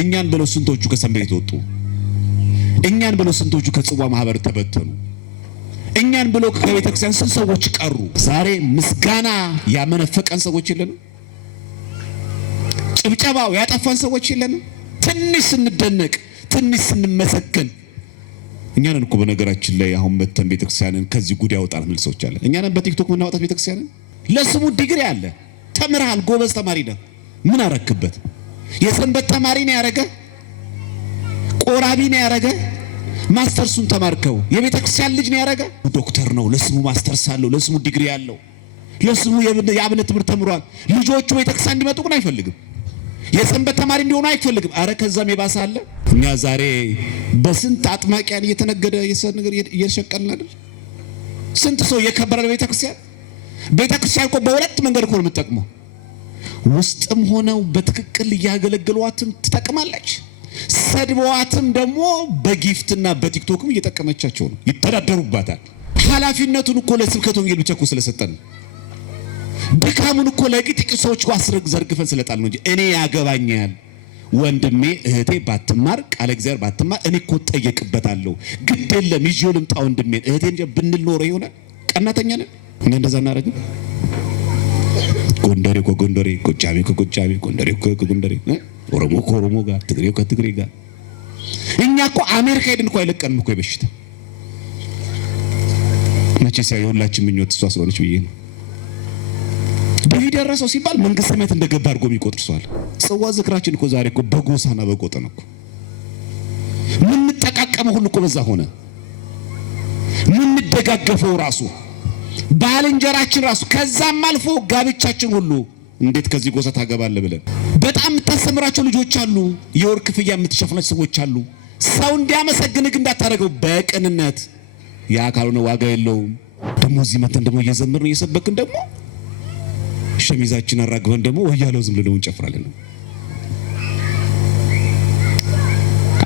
እኛን ብለው ስንቶቹ ከሰንበት ወጡ? እኛን ብለው ስንቶቹ ከጽዋ ማህበር ተበተኑ? እኛን ብለው ከቤተክርስቲያን ስንት ሰዎች ቀሩ? ዛሬ ምስጋና ያመነፈቀን ሰዎች የለንም? ጭብጨባው ያጠፋን ሰዎች የለንም? ትንሽ ስንደነቅ፣ ትንሽ ስንመሰገን እኛንን እኮ በነገራችን ላይ አሁን መተን ቤተክርስቲያንን ከዚህ ጉድ ያወጣን ምን ሰዎች አለ? እኛንን በቲክቶክ ምናወጣት ቤተክርስቲያንን ለስሙ ዲግሪ አለ። ተምርሃል፣ ጎበዝ ተማሪ ነህ። ምን አረክበት? የሰንበት ተማሪ ነው ያረገ? ቆራቢ ነው ያረገ? ማስተርሱን ተማርከው የቤተክርስቲያን ልጅ ነው ያረገ? ዶክተር ነው፣ ለስሙ ማስተርስ አለው፣ ለስሙ ዲግሪ አለው፣ ለስሙ የአብነት ትምህርት ተምሯል። ልጆቹ ቤተክርስቲያን እንዲመጡ ግን አይፈልግም። የሰንበት ተማሪ እንዲሆኑ አይፈልግም። አረ ከዛም የባሰ አለ። እኛ ዛሬ በስንት አጥማቂያን እየተነገደ የሰን ነገር እየሸቀልን አይደል? ስንት ሰው የከበረ ቤተክርስቲያን እኮ በሁለት መንገድ እኮ ነው የምትጠቅመው። ውስጥም ሆነው በትክክል እያገለገሏትም ትጠቅማለች፣ ሰድበዋትም ደግሞ በጊፍትና በቲክቶክም እየጠቀመቻቸው ነው፣ ይተዳደሩባታል። ኃላፊነቱን እኮ ለስብከተ ወንጌል ብቻ እኮ ስለሰጠን፣ ድካሙን እኮ ለጥቂት ሰዎች ዘርግፈን ስለጣል ነው እንጂ እኔ ያገባኛል ወንድሜ እህቴ ባትማር ቃለ እግዚአብሔር ባትማር እኔ እኮ ጠየቅበታለሁ፣ ግድ የለም ይዤው ልምጣ ወንድሜን እህቴን ብንል ኖሮ ይሆናል። ቀናተኛ ነን እኛ፣ እንደዛ እናደርግም። ጎንደሬ ከጎንደሬ፣ ጎጃሜ ከጎጃሜ፣ ጎንደሬ ከጎንደሬ፣ ኦሮሞ ከኦሮሞ ጋር፣ ትግሬው ከትግሬ ጋር። እኛ እኮ አሜሪካ ሄድን እኮ አይለቀንም እኮ የበሽታ መቼ ሲያዩ ሁላችን ምኞት እሷ ስለሆነች ብዬ ነው። ዲቪ ደረሰው ሲባል መንግስት ሰማያት እንደገባ አድርጎ የሚቆጥር ሰው አለ። ጽዋ ዝክራችን እኮ ዛሬ እኮ በጎሳና በቆጥ ነው እኮ ምን ተጠቃቀመው ሁሉ እኮ በዛ ሆነ። ምን ደጋገፈው ራሱ ባልንጀራችን ራሱ ከዛም አልፎ ጋብቻችን ሁሉ እንዴት ከዚህ ጎሳ ታገባለህ ብለን በጣም ተሰምራቸው ልጆች አሉ። የወር ክፍያ የምትሸፍነች ሰዎች አሉ። ሰው እንዲያመሰግንህ እንዳታረገው በቅንነት። ያ ካልሆነ ዋጋ የለውም። ደግሞ እዚህ መተን ደግሞ እየዘመርን እየሰበክን ደግሞ ሸሚዛችን አራግበን ደግሞ ወያለው ዝም ብለን እንጨፍራለን።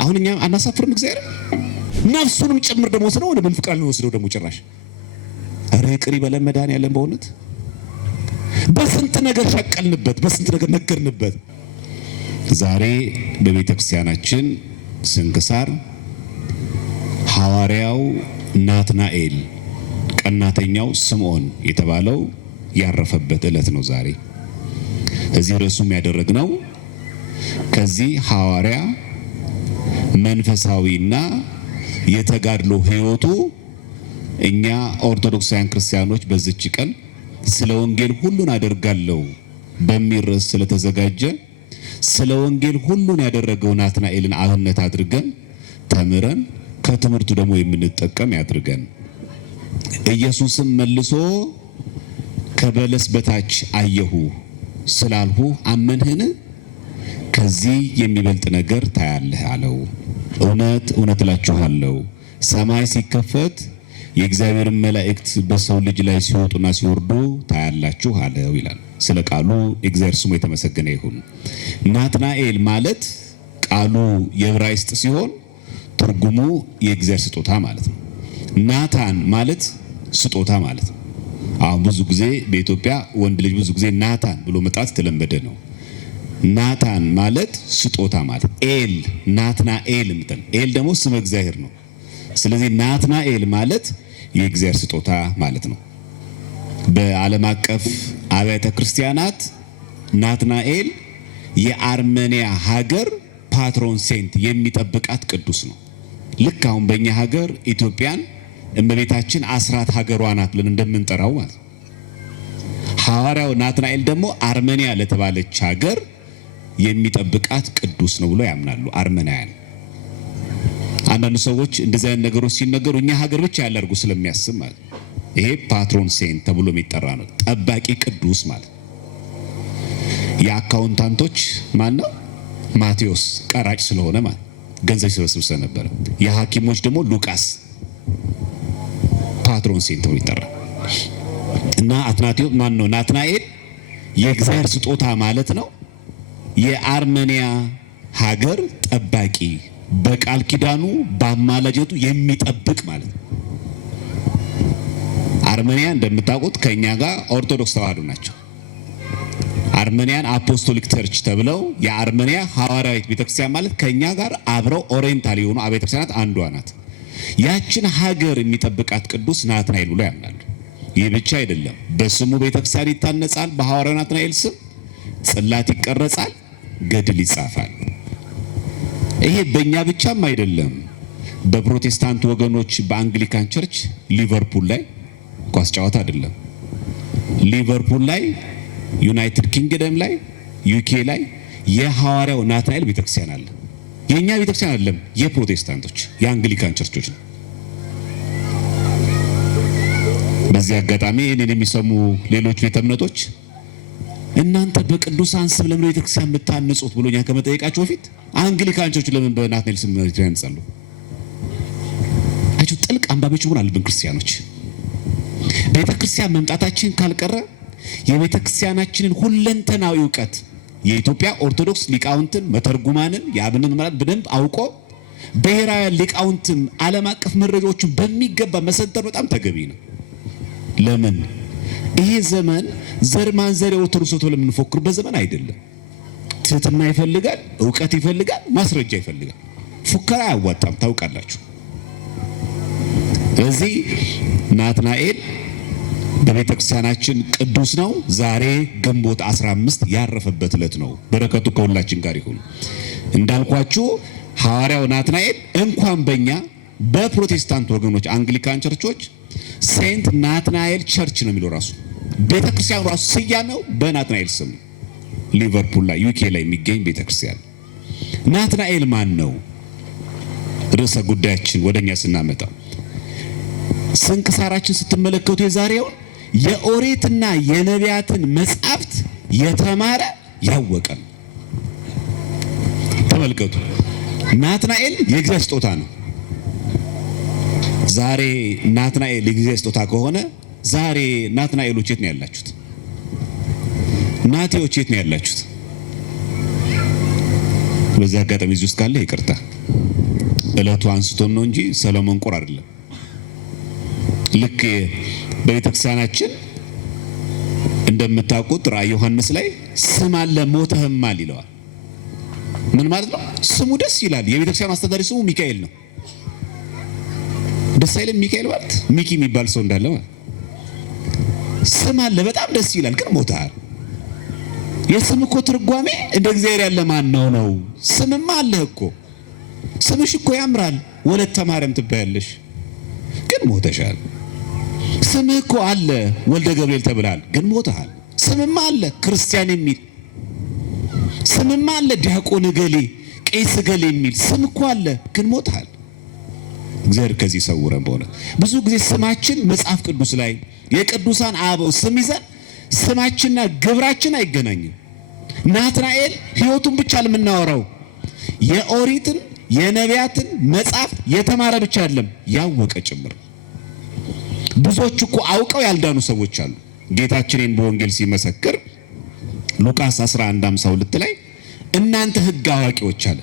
አሁን እኛ አናሳፍርም። እግዚአብሔር ነፍሱንም ጭምር ደግሞ ወስደው ወደ መንፍቃል ነው ወስደው ደግሞ ጭራሽ አረ ቅሪ በለመዳን ያለን በእውነት በስንት ነገር ሸቀልንበት፣ በስንት ነገር ነገርንበት። ዛሬ በቤተክርስቲያናችን ስንክሳር ሐዋርያው ናትናኤል ቀናተኛው ስምዖን የተባለው ያረፈበት ዕለት ነው ዛሬ። እዚህ ርዕሱም ያደረግነው ከዚህ ሐዋርያ መንፈሳዊና የተጋድሎ ሕይወቱ እኛ ኦርቶዶክሳውያን ክርስቲያኖች በዚች ቀን ስለ ወንጌል ሁሉን አደርጋለሁ በሚል ርዕስ ስለተዘጋጀ ስለ ወንጌል ሁሉን ያደረገው ናትናኤልን አብነት አድርገን ተምረን ከትምህርቱ ደግሞ የምንጠቀም ያድርገን። ኢየሱስም መልሶ ከበለስ በታች አየሁ ስላልሁ አመንህን? ከዚህ የሚበልጥ ነገር ታያለህ አለው። እውነት እውነት እላችኋለሁ ሰማይ ሲከፈት የእግዚአብሔርን መላእክት በሰው ልጅ ላይ ሲወጡና ሲወርዱ ታያላችሁ አለው ይላል። ስለ ቃሉ እግዚአብሔር ስሙ የተመሰገነ ይሁን። ናትናኤል ማለት ቃሉ የዕብራይስጥ ሲሆን ትርጉሙ የእግዚአብሔር ስጦታ ማለት ነው። ናታን ማለት ስጦታ ማለት ነው። አሁን ብዙ ጊዜ በኢትዮጵያ ወንድ ልጅ ብዙ ጊዜ ናታን ብሎ መጣት ተለመደ ነው። ናታን ማለት ስጦታ ማለት ኤል ናትናኤል እንትን ኤል ደግሞ ስም እግዚአብሔር ነው። ስለዚህ ናትናኤል ማለት የእግዚአብሔር ስጦታ ማለት ነው። በዓለም አቀፍ አብያተ ክርስቲያናት ናትናኤል የአርሜኒያ ሀገር ፓትሮን ሴንት የሚጠብቃት ቅዱስ ነው። ልክ አሁን በእኛ ሀገር ኢትዮጵያን እመቤታችን አስራት ሀገሯ ናት ብለን እንደምንጠራው ማለት ነው። ሐዋርያው ናትናኤል ደግሞ አርሜኒያ ለተባለች ሀገር የሚጠብቃት ቅዱስ ነው ብሎ ያምናሉ አርሜናውያን። አንዳንድ ሰዎች እንደዚህ አይነት ነገሮች ሲነገሩ እኛ ሀገር ብቻ ያለ አድርጎ ስለሚያስብ ማለት ይሄ ፓትሮን ሴንት ተብሎ የሚጠራ ነው። ጠባቂ ቅዱስ ማለት የአካውንታንቶች ማን ነው? ማቴዎስ ቀራጭ ስለሆነ ማለት ገንዘብ ሲሰበስብ ነበር። የሐኪሞች ደግሞ ሉቃስ ፓትሮን ሴንት ተብሎ ይጠራል። እና አትናቴው ማን ነው? ናትናኤል የእግዚአብሔር ስጦታ ማለት ነው። የአርሜኒያ ሀገር ጠባቂ በቃል ኪዳኑ በአማላጀቱ የሚጠብቅ ማለት ነው። አርሜኒያ እንደምታውቁት ከኛ ጋር ኦርቶዶክስ ተዋህዶ ናቸው። አርሜኒያን አፖስቶሊክ ቸርች ተብለው የአርሜኒያ ሐዋርያዊት ቤተክርስቲያን ማለት ከኛ ጋር አብረው ኦሪየንታል የሆኑ ቤተክርስቲያናት አንዷ ናት። ያችን ሀገር የሚጠብቃት ቅዱስ ናትናኤል ብሎ ያምናሉ። ይህ ብቻ አይደለም፣ በስሙ ቤተክርስቲያን ይታነጻል። በሐዋርያው ናትናኤል ስም ጽላት ይቀረጻል፣ ገድል ይጻፋል። ይሄ በእኛ ብቻም አይደለም። በፕሮቴስታንት ወገኖች በአንግሊካን ቸርች ሊቨርፑል ላይ ኳስ ጨዋታ አይደለም፣ ሊቨርፑል ላይ፣ ዩናይትድ ኪንግደም ላይ፣ ዩኬ ላይ የሐዋርያው ናትናኤል ቤተክርስቲያን አለ። የኛ ቤተክርስቲያን አይደለም፣ የፕሮቴስታንቶች የአንግሊካን ቸርቾች ነው። በዚህ አጋጣሚ እኔን የሚሰሙ ሌሎች ቤተ እምነቶች እናንተ በቅዱሳን ስም ለምን ቤተክርስቲያን የምታንጹት ብሎኛ ከመጠየቃቸው በፊት አንግሊካን ቸርች ለምን በናትናኤል ስም ያንጻሉ? አችሁ ጥልቅ አንባቢዎች መሆን አለብን ክርስቲያኖች። ቤተክርስቲያን መምጣታችን ካልቀረ የቤተክርስቲያናችንን ሁለንተናዊ ዕውቀት የኢትዮጵያ ኦርቶዶክስ ሊቃውንትን መተርጉማንን የአብንን መምህራን በደንብ አውቆ ብሔራዊ ሊቃውንትን ዓለም አቀፍ መረጃዎችን በሚገባ መሰንጠር በጣም ተገቢ ነው። ለምን ይሄ ዘመን ዘር ማንዘር ኦርቶዶክስ ተብሎ የምንፎክርበት ዘመን አይደለም። ትህትና ይፈልጋል፣ ዕውቀት ይፈልጋል፣ ማስረጃ ይፈልጋል። ፉከራ አያዋጣም፣ ታውቃላችሁ። ስለዚህ ናትናኤል በቤተክርስቲያናችን ቅዱስ ነው። ዛሬ ግንቦት 15 ያረፈበት ዕለት ነው። በረከቱ ከሁላችን ጋር ይሁን። እንዳልኳችሁ ሐዋርያው ናትናኤል እንኳን በእኛ በፕሮቴስታንት ወገኖች አንግሊካን ቸርቾች ሴንት ናትናኤል ቸርች ነው የሚለው ራሱ ቤተክርስቲያኑ ራሱ ስያሜው በናትናኤል ስም ሊቨርፑል ላይ ዩኬ ላይ የሚገኝ ቤተክርስቲያን። ናትናኤል ማን ነው? ርዕሰ ጉዳያችን ወደኛ ስናመጣ ስንክሳራችን ስትመለከቱ የዛሬውን የኦሪትና የነቢያትን መጻሕፍት የተማረ ያወቀ ነው። ተመልከቱ፣ ናትናኤል የእግዚአብሔር ስጦታ ነው። ዛሬ ናትናኤል የእግዚአብሔር ስጦታ ከሆነ ዛሬ ናትናኤሎች የት ነው ያላችሁት? ናቴዎች የት ነው ያላችሁት? በዚህ አጋጣሚ እዚህ ውስጥ ካለ ይቅርታ፣ ዕለቱ አንስቶን ነው እንጂ ሰሎሞን ቁር አይደለም። ልክ በቤተክርስቲያናችን እንደምታውቁት ራዕየ ዮሐንስ ላይ ስም አለ ሞተህማል ይለዋል። ምን ማለት ነው? ስሙ ደስ ይላል። የቤተክርስቲያኑ አስተዳዳሪ ስሙ ሚካኤል ነው። ደስ አይልም? ሚካኤል ማለት ሚኪ የሚባል ሰው እንዳለ ማለት ስም አለ በጣም ደስ ይላል፣ ግን ሞተሃል። የስም እኮ ትርጓሜ እንደ እግዚአብሔር ያለ ማን ነው? ስምማ አለህ እኮ። ስምሽ እኮ ያምራል፣ ወለተ ማርያም ትባያለሽ፣ ግን ሞተሻል። ስምህ እኮ አለ ወልደ ገብርኤል ተብላል፣ ግን ሞተሃል። ስምማ አለ ክርስቲያን የሚል ስምማ አለ ዲያቆን ገሌ ቄስ ገሌ የሚል ስም እኮ አለ፣ ግን ሞተሃል። እግዚአብሔር ከዚህ ሰውረን። በእውነት ብዙ ጊዜ ስማችን መጽሐፍ ቅዱስ ላይ የቅዱሳን አበው ስም ይዘን ስማችንና ግብራችን አይገናኝም። ናትናኤል ሕይወቱን ብቻ ለምናወራው የኦሪትን የነቢያትን መጽሐፍ የተማረ ብቻ አይደለም ያወቀ ጭምር። ብዙዎች እኮ አውቀው ያልዳኑ ሰዎች አሉ። ጌታችንን በወንጌል ሲመሰክር ሉቃስ 11:52 ላይ እናንተ ሕግ አዋቂዎች አለ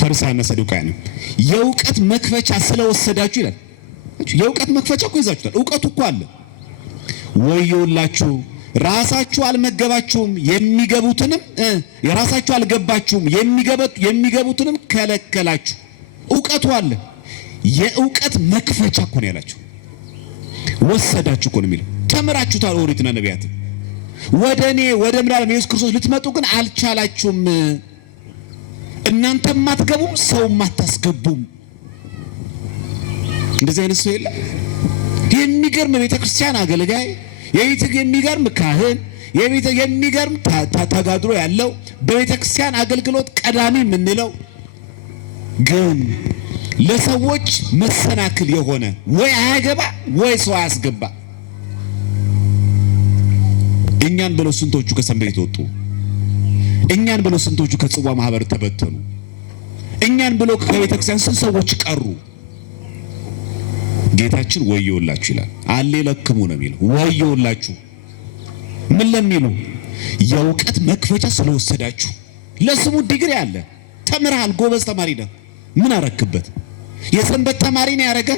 ፈሪሳውያንና ሰዱቃውያን የእውቀት መክፈቻ ስለወሰዳችሁ ይላል። የእውቀት መክፈቻ እኮ ይዛችኋል፣ እውቀቱ እኮ አለ። ወዮላችሁ ራሳችሁ አልመገባችሁም፣ የሚገቡትንም የራሳችሁ አልገባችሁም፣ የሚገቡትንም ከለከላችሁ። እውቀቱ አለ። የእውቀት መክፈቻ እኮ ነው ያላችሁ። ወሰዳችሁ እኮ ነው የሚለው። ተምራችሁታል ኦሪትና ነቢያትን። ወደ እኔ ወደ ምድራዊ ኢየሱስ ክርስቶስ ልትመጡ ግን አልቻላችሁም። እናንተም አትገቡም፣ ሰውም አታስገቡም። እንደዚህ አይነት ሰው የለም። የሚገርም ቤተክርስቲያን አገልጋይ፣ የሚገርም ካህን፣ የሚገርም ተጋድሎ ያለው በቤተክርስቲያን አገልግሎት ቀዳሚ የምንለው ግን ለሰዎች መሰናክል የሆነ ወይ አያገባ ወይ ሰው አያስገባ። እኛን ብለው ስንቶቹ ከሰንበት ወጡ? እኛን ብለው ስንቶቹ ከጽዋ ማህበር ተበተኑ? እኛን ብለው ከቤተክርስቲያን ስንት ሰዎች ቀሩ? ጌታችን ወዮላችሁ ይላል። አሌ ለክሙ ነው የሚለው። ወዮላችሁ ምን ለሚሉ? የእውቀት መክፈቻ ስለወሰዳችሁ። ለስሙ ዲግሪ አለ፣ ተምረሃል፣ ጎበዝ ተማሪ ነህ። ምን አረክበት? የሰንበት ተማሪ ነው ያረገ?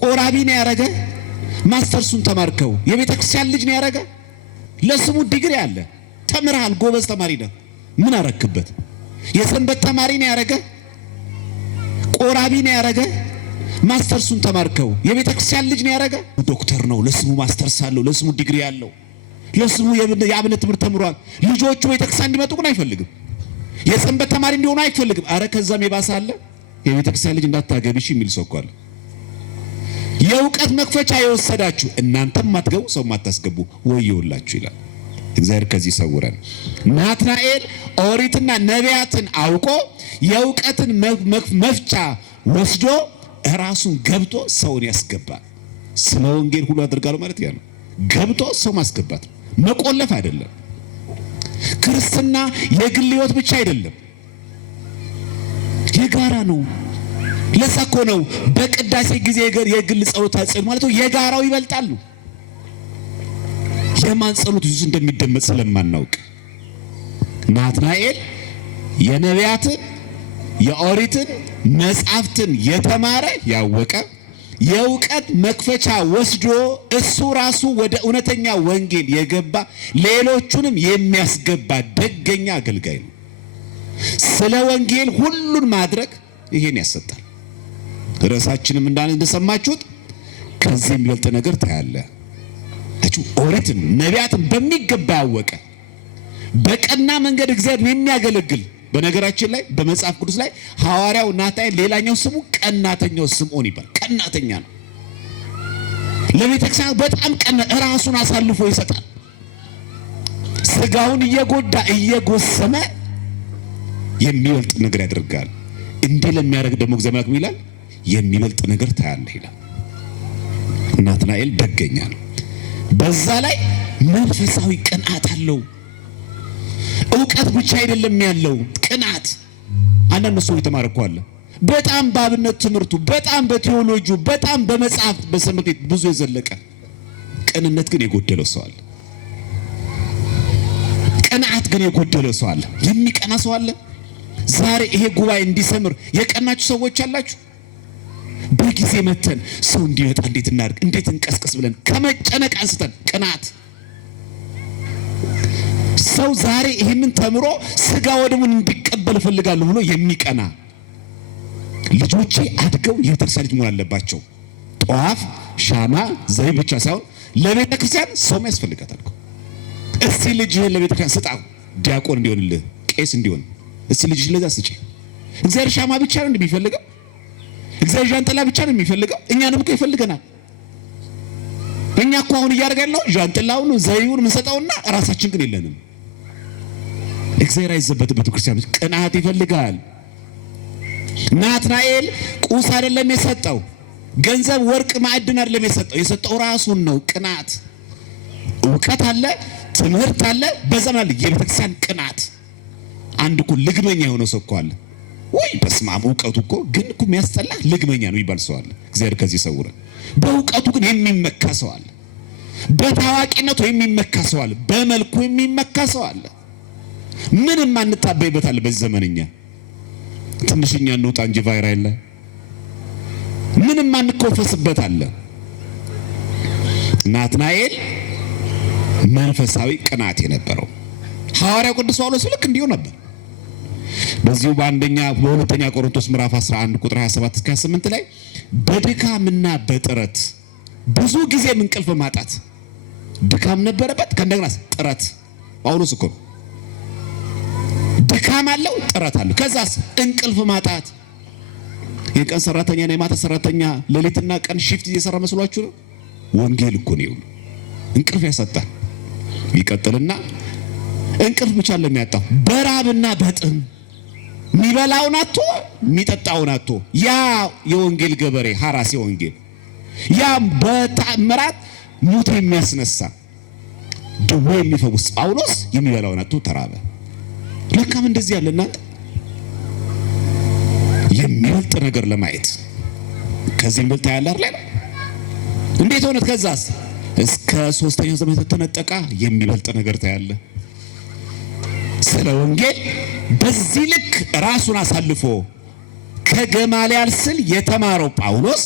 ቆራቢ ነው ያረገ? ማስተርሱን ተማርከው የቤተክርስቲያን ልጅ ነው ያረገ? ለስሙ ዲግሪ አለ። ተምርሃል፣ ጎበዝ ተማሪ ነህ። ምን አረክበት? የሰንበት ተማሪ ነው ያረገ? ቆራቢ ነው ያረገ? ማስተርሱን ተማርከው የቤተ ክርስቲያን ልጅ ነው ያረገ? ዶክተር ነው፣ ለስሙ ማስተርስ አለው፣ ለስሙ ዲግሪ አለው፣ ለስሙ የአብነት ትምህርት ተምሯል። ልጆቹ ቤተ ክርስቲያን እንዲመጡ ግን አይፈልግም። የሰንበት ተማሪ እንዲሆኑ አይፈልግም። አረ ከዛም የባሰ አለ። የቤተ ክርስቲያን ልጅ እንዳታገቢሽ የሚል ሰው እኮ አለ። የእውቀት መክፈቻ የወሰዳችሁ እናንተም ማትገቡ ሰው ማታስገቡ ወየውላችሁ ይላል እግዚአብሔር። ከዚህ ሰውረን። ናትናኤል ኦሪትና ነቢያትን አውቆ የእውቀትን መፍቻ ወስዶ ራሱን ገብቶ ሰውን ያስገባል። ስለ ወንጌል ሁሉ አድርጋለሁ ማለት ያ ነው። ገብቶ ሰው ማስገባት መቆለፍ አይደለም። ክርስትና የግል ህይወት ብቻ አይደለም፣ የጋራ ነው። ለዛ እኮ ነው በቅዳሴ ጊዜ የግል ጸሎት አጽል ማለት ነው የጋራው ይበልጣል ነው። የማን ጸሎት ይዙ እንደሚደመጥ ስለማናውቅ ናትናኤል የነቢያትን የኦሪትን መጻሕፍትን የተማረ ያወቀ የእውቀት መክፈቻ ወስዶ እሱ ራሱ ወደ እውነተኛ ወንጌል የገባ ሌሎቹንም የሚያስገባ ደገኛ አገልጋይ ነው። ስለ ወንጌል ሁሉን ማድረግ ይሄን ያሰጣል። ርዕሳችንም እንደሰማችሁት ከዚህ የሚበልጥ ነገር ታያለ። ኦሪትን ነቢያትን በሚገባ ያወቀ በቀና መንገድ እግዚአብሔር የሚያገለግል። በነገራችን ላይ በመጽሐፍ ቅዱስ ላይ ሐዋርያው ናትናኤል ሌላኛው ስሙ ቀናተኛው ስምዖን ይባላል። ቀናተኛ ነው። ለቤተክርስቲያን በጣም ራሱን አሳልፎ ይሰጣል። ስጋውን እየጎዳ እየጎሰመ የሚበልጥ ነገር ያደርጋል። እንዲህ ለሚያደርግ ደግሞ እግዚአብሔር ይላል የሚበልጥ ነገር ታያለህ ይላል። ናትናኤል ደገኛ ነው። በዛ ላይ መንፈሳዊ ቅንዓት አለው። እውቀት ብቻ አይደለም ያለው ቅንዓት። አንዳንድ ሰው የተማረኩ አለ በጣም በአብነት ትምህርቱ፣ በጣም በቴዎሎጂው፣ በጣም በመጽሐፍት በሰንበት ቤት ብዙ የዘለቀ ቅንነት ግን የጎደለው ሰው አለ። ቅንዓት ግን የጎደለው ሰው አለ። የሚቀና ሰው አለ። ዛሬ ይሄ ጉባኤ እንዲሰምር የቀናችሁ ሰዎች አላችሁ። በጊዜ መተን ሰው እንዲወጣ እንዴት እናድርግ፣ እንዴት እንቀስቀስ ብለን ከመጨነቅ አንስተን ቅንዓት። ሰው ዛሬ ይሄንን ተምሮ ስጋ ወደሙን እንዲቀበል ፈልጋለሁ ብሎ የሚቀና ልጆቼ አድገው የቤተክርስቲያን ልጅ መሆን አለባቸው። ጧፍ፣ ሻማ፣ ዘይት ብቻ ሳይሆን ለቤተ ክርስቲያን ሰውም ያስፈልጋታል። እስቲ ልጅህን ለቤተ ክርስቲያን ስጣው፣ ዲያቆን እንዲሆንልህ፣ ቄስ እንዲሆን። እስቲ ልጅህን ለዛ ስጪ። እግዚአብሔር ሻማ ብቻ ነው እንደሚፈልገው? እግዚአብሔር ዣንጥላ ብቻ ነው የሚፈልገው? እኛንም እኮ ይፈልገናል። እኛ እኮ አሁን እያደረግን ነው ዣንጥላውን ዘይውን የምንሰጠውና ራሳችን ግን የለንም። እግዚአብሔር አይዘበትበት ክርስቲያኖች ቅንዓት ይፈልጋል። ናትናኤል ቁስ አይደለም የሰጠው፣ ገንዘብ፣ ወርቅ፣ ማዕድን አይደለም የሰጠው ራሱን ነው። ቅንዓት እውቀት አለ፣ ትምህርት አለ፣ በዛም አለ የቤተክርስቲያን ቅንዓት። አንድ እኮ ልግመኛ የሆነ ሰው እኮ አለ ወይ በስመ አብ። እውቀቱ እኮ ግን እኮ የሚያስጠላ ልግመኛ ነው ይባል ሰው አለ። እግዚአብሔር ከዚህ ይሰውረን። በእውቀቱ ግን የሚመካ ሰው አለ። በታዋቂነቱ የሚመካ ሰው አለ። በመልኩ የሚመካ ሰው አለ። ምንም አንታበይበታል። በዚህ ዘመንኛ ትንሽኛ እንውጣ እንጂ ቫይራል ላይ ምንም አንኮፈስበት አለ። ናትናኤል መንፈሳዊ ቅንዓት የነበረው ሐዋርያው ቅዱስ ጳውሎስ ልክ እንዲሁ ነበር። በዚሁ በሁለተኛ ቆሮንቶስ ምዕራፍ 11 ቁጥር 27 እስከ 28 ላይ በድካምና በጥረት ብዙ ጊዜ እንቅልፍ ማጣት፣ ድካም ነበረበት ከእንደገና ጥረት። ጳውሎስ እኮ ድካም አለው፣ ጥረት አለው፣ ከዛስ እንቅልፍ ማጣት። የቀን ሰራተኛ እና የማታ ሰራተኛ ሌሊትና ቀን ሺፍት እየሰራ መስሏችሁ ነው? ወንጌል እኮ ነው እንቅልፍ ያሳጣል። ይቀጥልና እንቅልፍ ብቻ ለሚያጣው በራብና በጥም የሚበላውን አጥቶ የሚጠጣውን አጥቶ ያ የወንጌል ገበሬ ሐራሴ ወንጌል ያ በተአምራት ሙት የሚያስነሳ ደዌ የሚፈውስ ጳውሎስ የሚበላውን አጥቶ ተራበ። ለካም እንደዚህ ያለ እናንተ የሚበልጥ ነገር ለማየት ከዚህም በልታ ያለ አይደል? እንዴት ሆነት? ከዛስ እስከ 3ኛው ዘመን ተነጠቃ የሚበልጥ ነገር ታያለ። ስለ ወንጌል በዚህ ልክ ራሱን አሳልፎ ከገማልያል ስል የተማረው ጳውሎስ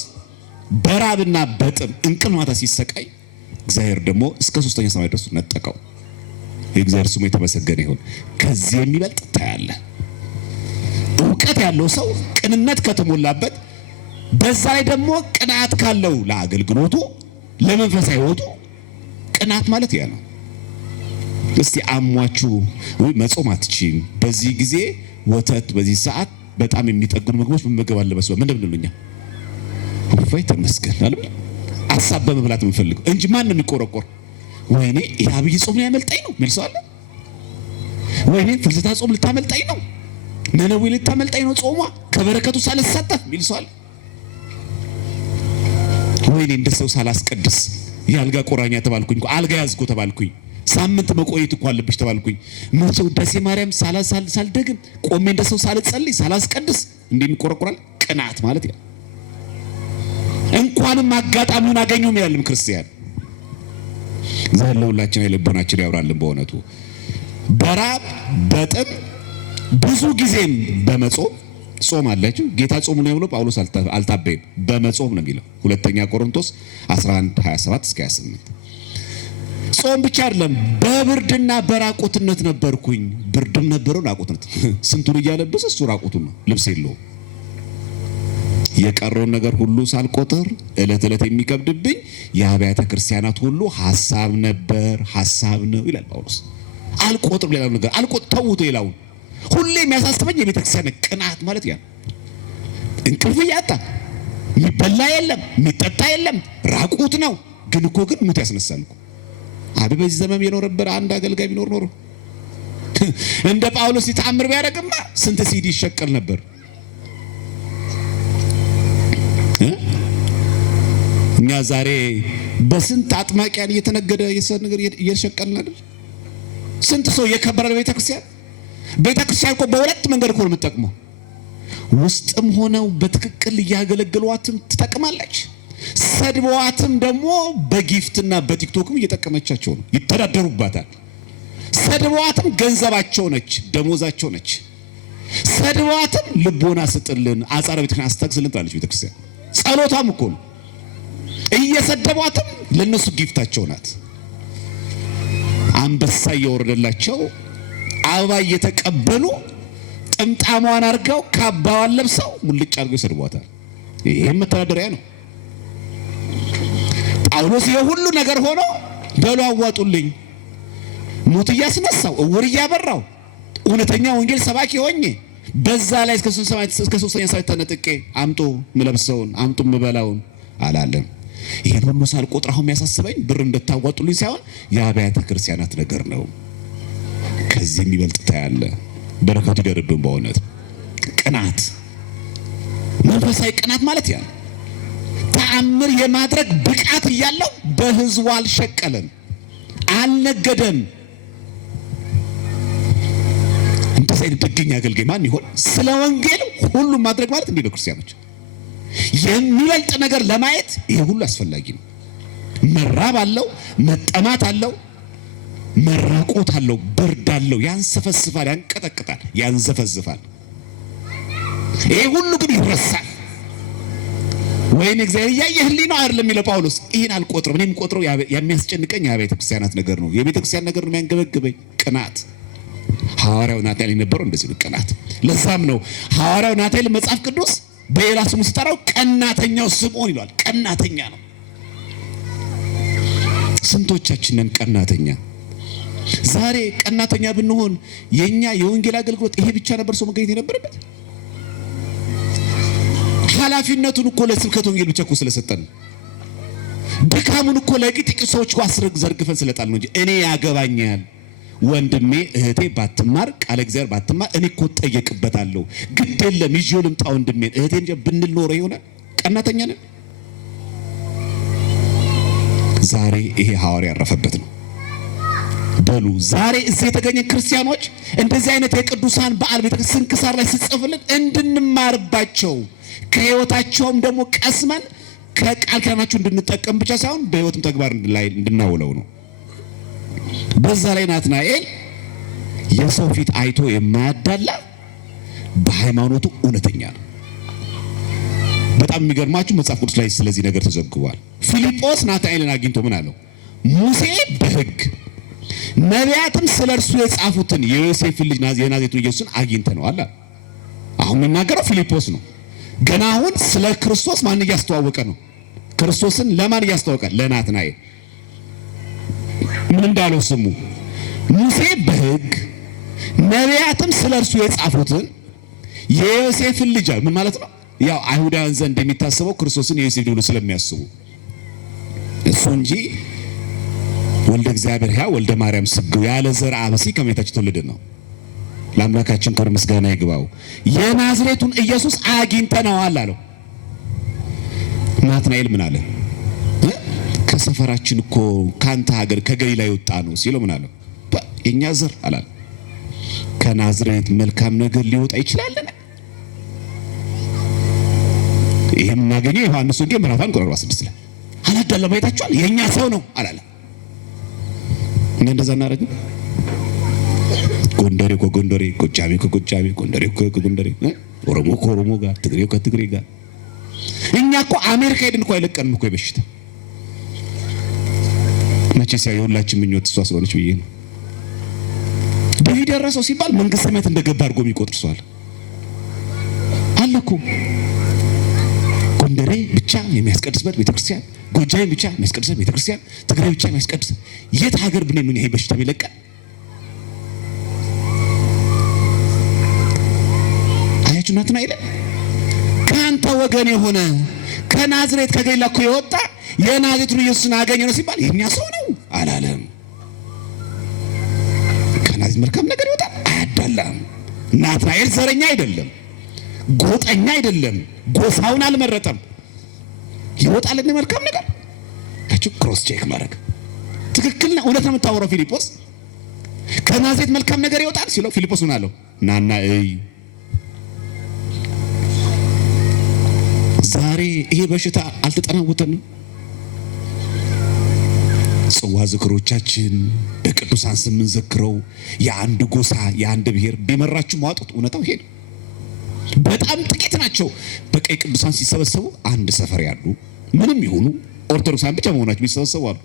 በራብና በጥም እንቅልፍ ማታ ሲሰቃይ እግዚአብሔር ደግሞ እስከ 3ኛ ሰማይ ድረስ ነጠቀው። የእግዚአብሔር ስሙ የተመሰገነ ይሁን። ከዚህ የሚበልጥ ታያለህ። እውቀት ያለው ሰው ቅንነት ከተሞላበት በዛ ላይ ደግሞ ቅናት ካለው ለአገልግሎቱ ለመንፈሳዊ ሕይወቱ ቅናት ማለት ያ ነው። እስቲ አሟችሁ መጾም አትችይም፣ በዚህ ጊዜ ወተት በዚህ ሰዓት በጣም የሚጠግኑ ምግቦች መመገብ አለበት ምን እንደምንሉኛ ወይ ተመስገን አለ አሳብ በመብላት የምፈልገው እንጂ ማን ነው የሚቆረቆር? ወይኔ የአብይ ጾም ያመልጣኝ ነው የሚል ሰው አለ? ወይኔ ፍልሰታ ጾም ልታመልጣኝ ነው፣ ነነዌ ልታመልጣኝ ነው ጾሟ ከበረከቱ ሳልሳተፍ የሚል ሰው አለ? ወይኔ እንደ ሰው ሳላስቀድስ የአልጋ ቆራኛ ተባልኩኝ እኮ አልጋ ያዝኩ ተባልኩኝ፣ ሳምንት መቆየት እኮ አለብሽ ተባልኩኝ፣ መቼው ውዳሴ ማርያም ሳልደግም ቆሜ እንደ ሰው ሳልጸልይ ሳላስቀድስ እንደሚቆረቆራል። ቅናት ማለት ያ እንኳንም አጋጣሚውን አገኘው ያለም ክርስቲያን እግዚአብሔር ለሁላችን የልቦናችን ያብራልን። በእውነቱ በራብ በጥም ብዙ ጊዜም በመጾም ጾም አላችሁ። ጌታ ጾሙ ነው ብሎ ጳውሎስ አልታበይም፣ በመጾም ነው የሚለው ሁለተኛ ቆሮንቶስ 11:27-28። ጾም ብቻ አይደለም፣ በብርድና በራቁትነት ነበርኩኝ። ብርድም ነበረው ራቁትነት፣ ስንቱን እያለበሰ እሱ ራቁቱን ነው፣ ልብስ የለውም። የቀረውን ነገር ሁሉ ሳልቆጥር እለት እለት የሚከብድብኝ የአብያተ ክርስቲያናት ሁሉ ሐሳብ ነበር፣ ሐሳብ ነው ይላል ጳውሎስ። አልቆጥርም፣ ሌላው ነገር አልቆጥር፣ ተውቶ ሌላውን ሁሌ የሚያሳስበኝ የቤተ ክርስቲያን ቅናት ማለት ያ እንቅልፍ ያጣ የሚበላ የለም የሚጠጣ የለም ራቁት ነው። ግን እኮ ግን ሙት ያስነሳል እኮ አቤት በዚህ ዘመን የኖረበት አንድ አገልጋይ ቢኖር ኖሮ እንደ ጳውሎስ ተአምር ቢያደርግማ ስንት ሲዲ ይሸቀል ነበር። እኛ ዛሬ በስንት አጥማቂያን እየተነገደ የሰው ነገር እየሸቀልን አይደል? ስንት ሰው የከበረ ቤተክርስቲያን እኮ በሁለት መንገድ እኮ ነው የምትጠቅመው። ውስጥም ሆነው በትክክል እያገለገሏትም ትጠቅማለች፣ ሰድበዋትም ደግሞ በጊፍትና በቲክቶክም እየጠቀመቻቸው ነው፣ ይተዳደሩባታል። ሰድበዋትም ገንዘባቸው ነች፣ ደሞዛቸው ነች። ሰድበዋትም ልቦና ስጥልን፣ አጻረ ቤተክርስቲያን አስተክስልን ትላለች ቤተክርስቲያን። ጸሎቷም እኮ ነው። እየሰደቧትም ለነሱ ጊፍታቸው ናት። አንበሳ እየወረደላቸው አበባ እየተቀበሉ ጥምጣሟን አድርገው ካባዋን ለብሰው ሙልጭ አድርገው ይሰድቧታል። ይሄም መተዳደሪያ ነው። ጳውሎስ የሁሉ ነገር ሆኖ በሉ አዋጡልኝ፣ ሙት እያስነሳው እውር እያበራው እውነተኛ ወንጌል ሰባኪ ሆኜ በዛ ላይ እስከ ሶስተኛ ሰማይ ተነጥቄ አምጡ ምለብሰውን አምጡ ምበላውን አላለም። ይሄን ሁሉ ሳልቆጥረው የሚያሳስበኝ ብር እንደታዋጡልኝ ሳይሆን የአብያተ ክርስቲያናት ነገር ነው። ከዚህ የሚበልጥ ታያለ። በረከቱ ይደርብን። በእውነት ቅናት፣ መንፈሳዊ ቅናት ማለት ያ ተአምር የማድረግ ብቃት እያለው በህዝቡ አልሸቀለም፣ አልነገደም። እንደዚህ አይነት ጥገኛ አገልጋይ ማን ይሆን? ስለ ወንጌል ሁሉም ማድረግ ማለት እንዴ ነው? ክርስቲያኖች የሚበልጥ ነገር ለማየት ይሄ ሁሉ አስፈላጊ ነው። መራብ አለው፣ መጠማት አለው፣ መራቆት አለው፣ ብርድ አለው፣ ያንሰፈስፋል፣ ያንቀጠቅጣል፣ ያንዘፈዝፋል። ይሄ ሁሉ ግን ይረሳል። ወይኔ እግዚአብሔር ያየህልኝ ነው አይደለም የሚለው ጳውሎስ። ይሄን አልቆጥርም፣ እኔም ቆጥረው የሚያስጨንቀኝ የቤተ ክርስቲያናት ነገር ነው፣ የቤተ ክርስቲያን ነገር ነው የሚያንገበግበኝ። ቅናት ሐዋርያው ናታኤል የነበረው እንደዚህ ነው፣ ቅናት። ለዛም ነው ሐዋርያው ናታኤል መጽሐፍ ቅዱስ በሌላ ስሙ ሲጠራው ቀናተኛው ስምዖን ይሏል። ቀናተኛ ነው። ስንቶቻችንን ቀናተኛ? ዛሬ ቀናተኛ ብንሆን የኛ የወንጌል አገልግሎት ይሄ ብቻ ነበር ሰው መገኘት የነበረበት? ኃላፊነቱን እኮ ለስብከት ወንጌል ብቻ እኮ ስለሰጠን፣ ድካሙን እኮ ለጥቂት ሰዎች እኮ ዘርግፈን ስለጣል ነው እንጂ እኔ ያገባኛል ወንድሜ እህቴ ባትማር ቃለ እግዚአብሔር ባትማር እኔ እኮ ጠየቅበታለሁ፣ ግድ የለም ይዤው ልምጣ ወንድሜን እህቴን ብንል ኖሮ ይሆናል? ቀናተኛ ነን። ዛሬ ይሄ ሐዋርያ ያረፈበት ነው። በሉ ዛሬ እዚህ የተገኘ ክርስቲያኖች እንደዚህ አይነት የቅዱሳን በዓል ቤተክርስቲያን ስንክሳር ላይ ሲጽፍልን እንድንማርባቸው ከህይወታቸውም ደግሞ ቀስመን ከቃል ኪዳናቸው እንድንጠቀም ብቻ ሳይሆን በህይወትም ተግባር ላይ እንድናውለው ነው። በዛ ላይ ናትናኤል የሰው ፊት አይቶ የማያዳላ በሃይማኖቱ እውነተኛ ነው። በጣም የሚገርማችሁ መጽሐፍ ቅዱስ ላይ ስለዚህ ነገር ተዘግቧል። ፊልጶስ ናትናኤልን አግኝቶ ምን አለው? ሙሴ በሕግ ነቢያትም ስለ እርሱ የጻፉትን የዮሴፍ ልጅ የናዝሬቱን ኢየሱስን አግኝተነዋል። አሁን የሚናገረው ፊልጶስ ነው። ገና አሁን ስለ ክርስቶስ ማን እያስተዋወቀ ነው? ክርስቶስን ለማን እያስተዋወቀ? ለናትናኤል። ምን እንዳለው ስሙ። ሙሴ በሕግ ነቢያትም ስለ እርሱ የጻፉትን የዮሴፍን ልጅ ምን ማለት ነው? ያው አይሁዳውያን ዘንድ የሚታሰበው ክርስቶስን የዮሴፍ ልጅ ስለሚያስቡ እሱ እንጂ ወልደ እግዚአብሔር ሕያው ወልደ ማርያም ስግው ያለ ዘርአ ብእሲ ከመቤታችን የተወለደ ነው። ለአምላካችን ክብር ምስጋና ይግባው። የናዝሬቱን ኢየሱስ አግኝተነዋል አለው። ናትናኤል ምን አለ? ከሰፈራችን እኮ ካንተ ሀገር ከገሊላ የወጣ ነው ሲለው ምን አለው? የኛ ዘር አላለ። ከናዝሬት መልካም ነገር ሊወጣ ይችላልን? ይሄም እናገኘው ዮሐንስ ወንጌል ምዕራፍ 1 ቁጥር 46 ላይ አላዳለም። አይታችኋል? የኛ ሰው ነው አላለ። እኛ እንደዛ እናደርግ። ጎንደሬ ከጎንደሬ፣ ጎጃሜ ከጎጃሜ፣ ጎንደሬ ከጎንደሬ፣ ኦሮሞ ከኦሮሞ ጋር፣ ትግሬው ከትግሬ ጋር። እኛ እኮ አሜሪካ ሄድን እኮ አይለቀንም እኮ የበሽታ መቼስ ያው የሁላችን ምኞት እሷ ስለሆነች ብዬ ነው። ደዌ ደረሰው ሲባል መንግስተ ሰማያት እንደገባ አድርጎ የሚቆጥር ሰው አለ እኮ። ጎንደሬ ብቻ የሚያስቀድስበት ቤተክርስቲያን፣ ጎጃሜ ብቻ የሚያስቀድስበት ቤተክርስቲያን፣ ትግራይ ብቻ የሚያስቀድስ የት ሀገር ብንሄድ ነው ይሄ በሽታ የሚለቀን? አያችሁ ናትናኤል ከአንተ ወገን የሆነ ከናዝሬት ከገሊላ እኮ የወጣ የናዝሬቱን ኢየሱስን አገኘ ነው ሲባል የኛ ሰው ነው አላለም። ከናዝሬት መልካም ነገር ይወጣል፣ አያዳላም። ናትናኤል ዘረኛ አይደለም፣ ጎጠኛ አይደለም፣ ጎሳውን አልመረጠም። ይወጣልን መልካም ነገር ታችሁ ክሮስ ቼክ ማድረግ ትክክል ነው። እውነት ነው የምታወራው ፊልጶስ። ከናዝሬት መልካም ነገር ይወጣል ሲለው ፊልጶስ ምን አለው? ናና እይ። ዛሬ ይሄ በሽታ አልተጠናወተንም። ጽዋ ዝክሮቻችን በቅዱሳን ስም እንዘክረው የአንድ ጎሳ የአንድ ብሔር ቢመራችሁ ማዋጡት እውነታው ይሄ ነው። በጣም ጥቂት ናቸው በቀይ ቅዱሳን ሲሰበሰቡ አንድ ሰፈር ያሉ ምንም ይሁኑ ኦርቶዶክሳን ብቻ መሆናቸው የሚሰበሰቡ አሉ።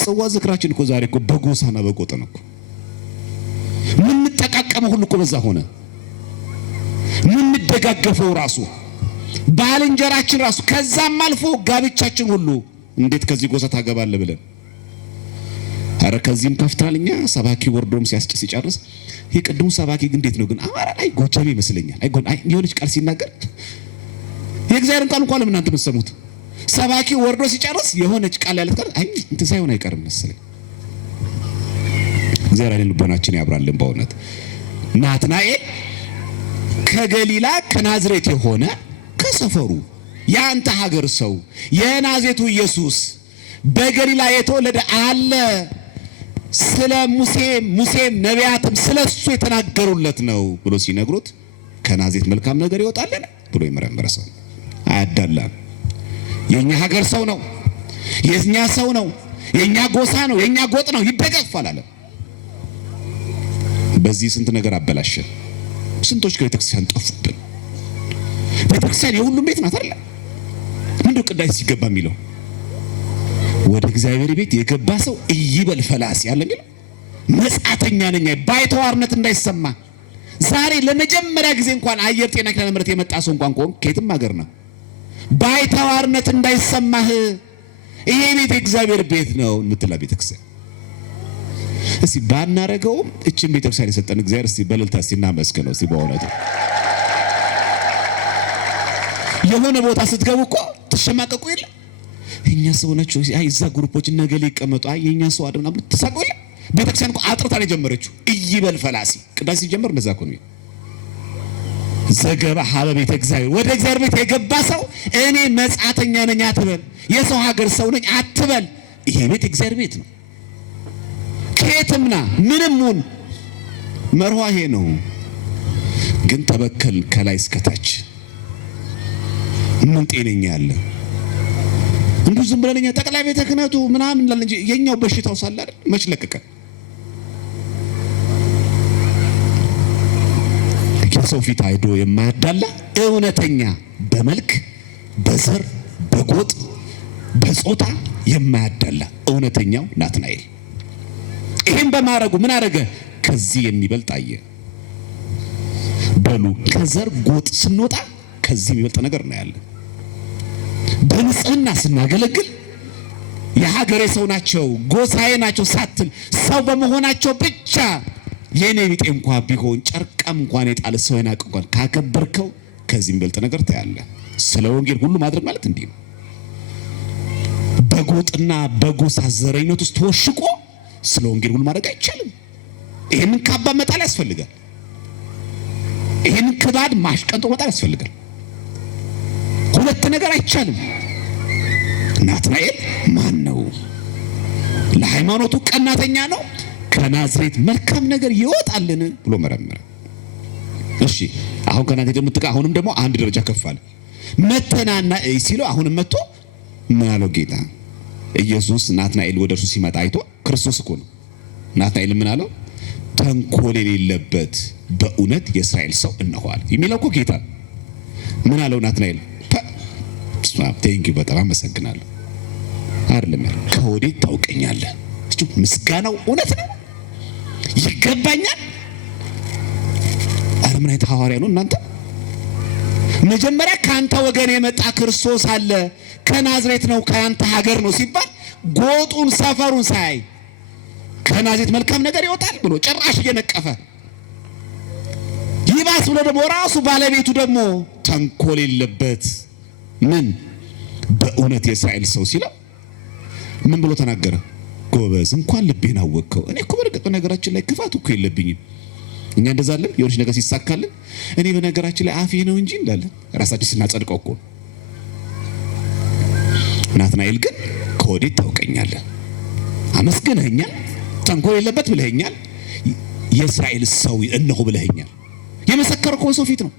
ጽዋ ዝክራችን እኮ ዛሬ እኮ በጎሳና በቆጥ ነው እኮ ምን ተቃቀመው ሁሉ እኮ በዛ ሆነ። ምን ደጋገፈው ራሱ ባልንጀራችን ራሱ ከዛም አልፎ ጋብቻችን ሁሉ እንዴት ከዚህ ጎሳ ታገባለህ ብለን አረ ከዚህም ከፍታልኛ ሰባኪ ወርዶም ሲያስጭስ ሲጨርስ ይሄ ቅድሙ ሰባኪ ግን እንዴት ነው ግን አማራ ላይ ጎጃሜ ይመስለኛል። አይ የሆነች ቃል ሲናገር የእግዚአብሔርን ቃል እንኳን ለምን እናንተ የምትሰሙት? ሰባኪ ወርዶ ሲጨርስ የሆነች ቃል ያለት ቃል አይ እንትን ሳይሆን አይቀርም መሰለኝ። እግዚአብሔር አይደል ልቦናችን ያብራልን በእውነት። ናትናኤል ከገሊላ ከናዝሬት የሆነ ከሰፈሩ የአንተ ሀገር ሰው የናዝሬቱ ኢየሱስ በገሊላ የተወለደ አለ፣ ስለ ሙሴም ነቢያትም ስለሱ የተናገሩለት ነው ብሎ ሲነግሩት ከናዝሬት መልካም ነገር ይወጣልን ብሎ የመረመረ ሰው አያዳላም። የኛ ሀገር ሰው ነው፣ የኛ ሰው ነው፣ የኛ ጎሳ ነው፣ የኛ ጎጥ ነው ይደገፋል አለ። በዚህ ስንት ነገር አበላሸን። ስንቶች ከቤተክርስቲያን ጠፉብን። ቤተክርስቲያን የሁሉም ቤት ናት አይደል? ምንድነው ቅዳሴ ሲገባ የሚለው ወደ እግዚአብሔር ቤት የገባ ሰው ይበል ፈላሲ ያለ የሚለው መጻተኛ ነኝ ባይተዋርነት እንዳይሰማ። ዛሬ ለመጀመሪያ ጊዜ እንኳን አየር ጤና ኪዳነ ምሕረት የመጣ ሰው እንኳን ቆም ከየትም ሀገር ነው ባይተዋርነት እንዳይሰማህ ይሄ ቤት የእግዚአብሔር ቤት ነው የምትላ ቤተክርስቲያን። እስቲ ባናረገውም እቺን ቤተክርስቲያን የሰጠን እግዚአብሔር እስቲ በእልልታ እስቲ እናመስግነው እስቲ በእውነቱ። የሆነ ቦታ ስትገቡ እኮ ትሸማቀቁ የለ እኛ ሰው ናቸው አይ እዛ ግሩፖች ነገሌ ይቀመጡ አይ የኛ ሰው አይደለም ብሎ ተሳቀቁ የለ። ቤተክርስቲያን እኮ አጥርታ ነው የጀመረችው። ይበል ፈላሲ ቅዳሴ ሲጀምር እንደዛ እኮ ነው። ዘገባ ሀበ ቤተ እግዚአብሔር ወደ እግዚአብሔር ቤት የገባ ሰው እኔ መጻተኛ ነኝ አትበል፣ የሰው ሀገር ሰው ነኝ አትበል። ይሄ ቤት እግዚአብሔር ቤት ነው። ከየትምና ምንም ሁን መርዋ ይሄ ነው። ግን ተበከል ከላይ እስከታች ምን ጤነኛ ያለ እንዱ ዝም ብለኛ ጠቅላይ ቤተ ክህነቱ ምናምን እንላለን እንጂ የኛው በሽታው ሳለ አይደል መች ለቀቀ። ከሰው ፊት አይዶ የማያዳላ እውነተኛ በመልክ በዘር በጎጥ በጾታ የማያዳላ እውነተኛው ናትናኤል ይሄን በማረጉ ምን አረገ? ከዚህ የሚበልጥ አየ። በሉ ከዘር ጎጥ ስንወጣ ከዚህ የሚበልጥ ነገር እናያለን። በንጽህና ስናገለግል የሀገሬ ሰው ናቸው ጎሳዬ ናቸው ሳትል ሰው በመሆናቸው ብቻ የኔ ቢጤ እንኳን ቢሆን ጨርቃም እንኳን የጣለ ሰው የናቀ እንኳን ካከበርከው ከዚህ የሚበልጥ ነገር ታያለህ። ስለ ወንጌል ሁሉ ማድረግ ማለት እንዲህ ነው። በጎጥና በጎሳ ዘረኝነት ውስጥ ተወሽቆ ስለ ወንጌል ሁሉ ማድረግ አይቻልም። ይሄንን ካባ መጣል ያስፈልጋል። ይሄንን ክባድ ማሽቀንጦ መጣል ያስፈልጋል። ሁለት ነገር አይቻልም። ናትናኤል ማን ነው? ለሃይማኖቱ ቀናተኛ ነው። ከናዝሬት መልካም ነገር ይወጣልን ብሎ መረመረ። እሺ አሁን ከናዝሬት የምትቀ አሁንም ደግሞ አንድ ደረጃ ከፍ አለ። መተናና ሲለው አሁንም መጥቶ ምን አለው ጌታ ኢየሱስ? ናትናኤል ወደ እርሱ ሲመጣ አይቶ ክርስቶስ እኮ ነው። ናትናኤል ምን አለው? ተንኮል የሌለበት በእውነት የእስራኤል ሰው እነሆዋል የሚለው እኮ ጌታ ምን አለው? ናትናኤል ቴንኪው በጣም አመሰግናለሁ አይደለም ያለው፣ ከወዴት ታውቀኛለህ? እስቲ ምስጋናው እውነት ነው፣ ይገባኛል። አረ ምን አይነት ሐዋርያ ነው እናንተ! መጀመሪያ ካንተ ወገን የመጣ ክርስቶስ አለ፣ ከናዝሬት ነው፣ ካንተ ሀገር ነው ሲባል ጎጡን ሰፈሩን ሳይ ከናዝሬት መልካም ነገር ይወጣል ብሎ ጭራሽ እየነቀፈ ይባስ ብሎ ደግሞ ራሱ ባለቤቱ ደግሞ ተንኮል የለበት ምን በእውነት የእስራኤል ሰው ሲለው ምን ብሎ ተናገረ? ጎበዝ እንኳን ልቤን አወቅከው። እኔ እኮ በርግጥ ነገራችን ላይ ክፋት እኮ የለብኝም። እኛ እንደዛ አይደለም? የሆነች ነገር ሲሳካልን እኔ በነገራችን ላይ አፌ ነው እንጂ እንዳለን ራሳችን ስናጸድቀው እኮ። ናትናኤል ግን ከወዴት ታውቀኛለህ? አመስግነኸኛል፣ ተንኮል የለበት ብለኸኛል፣ የእስራኤል ሰው እነሆ ብለኸኛል። የመሰከረው ሰው ፊት ነው።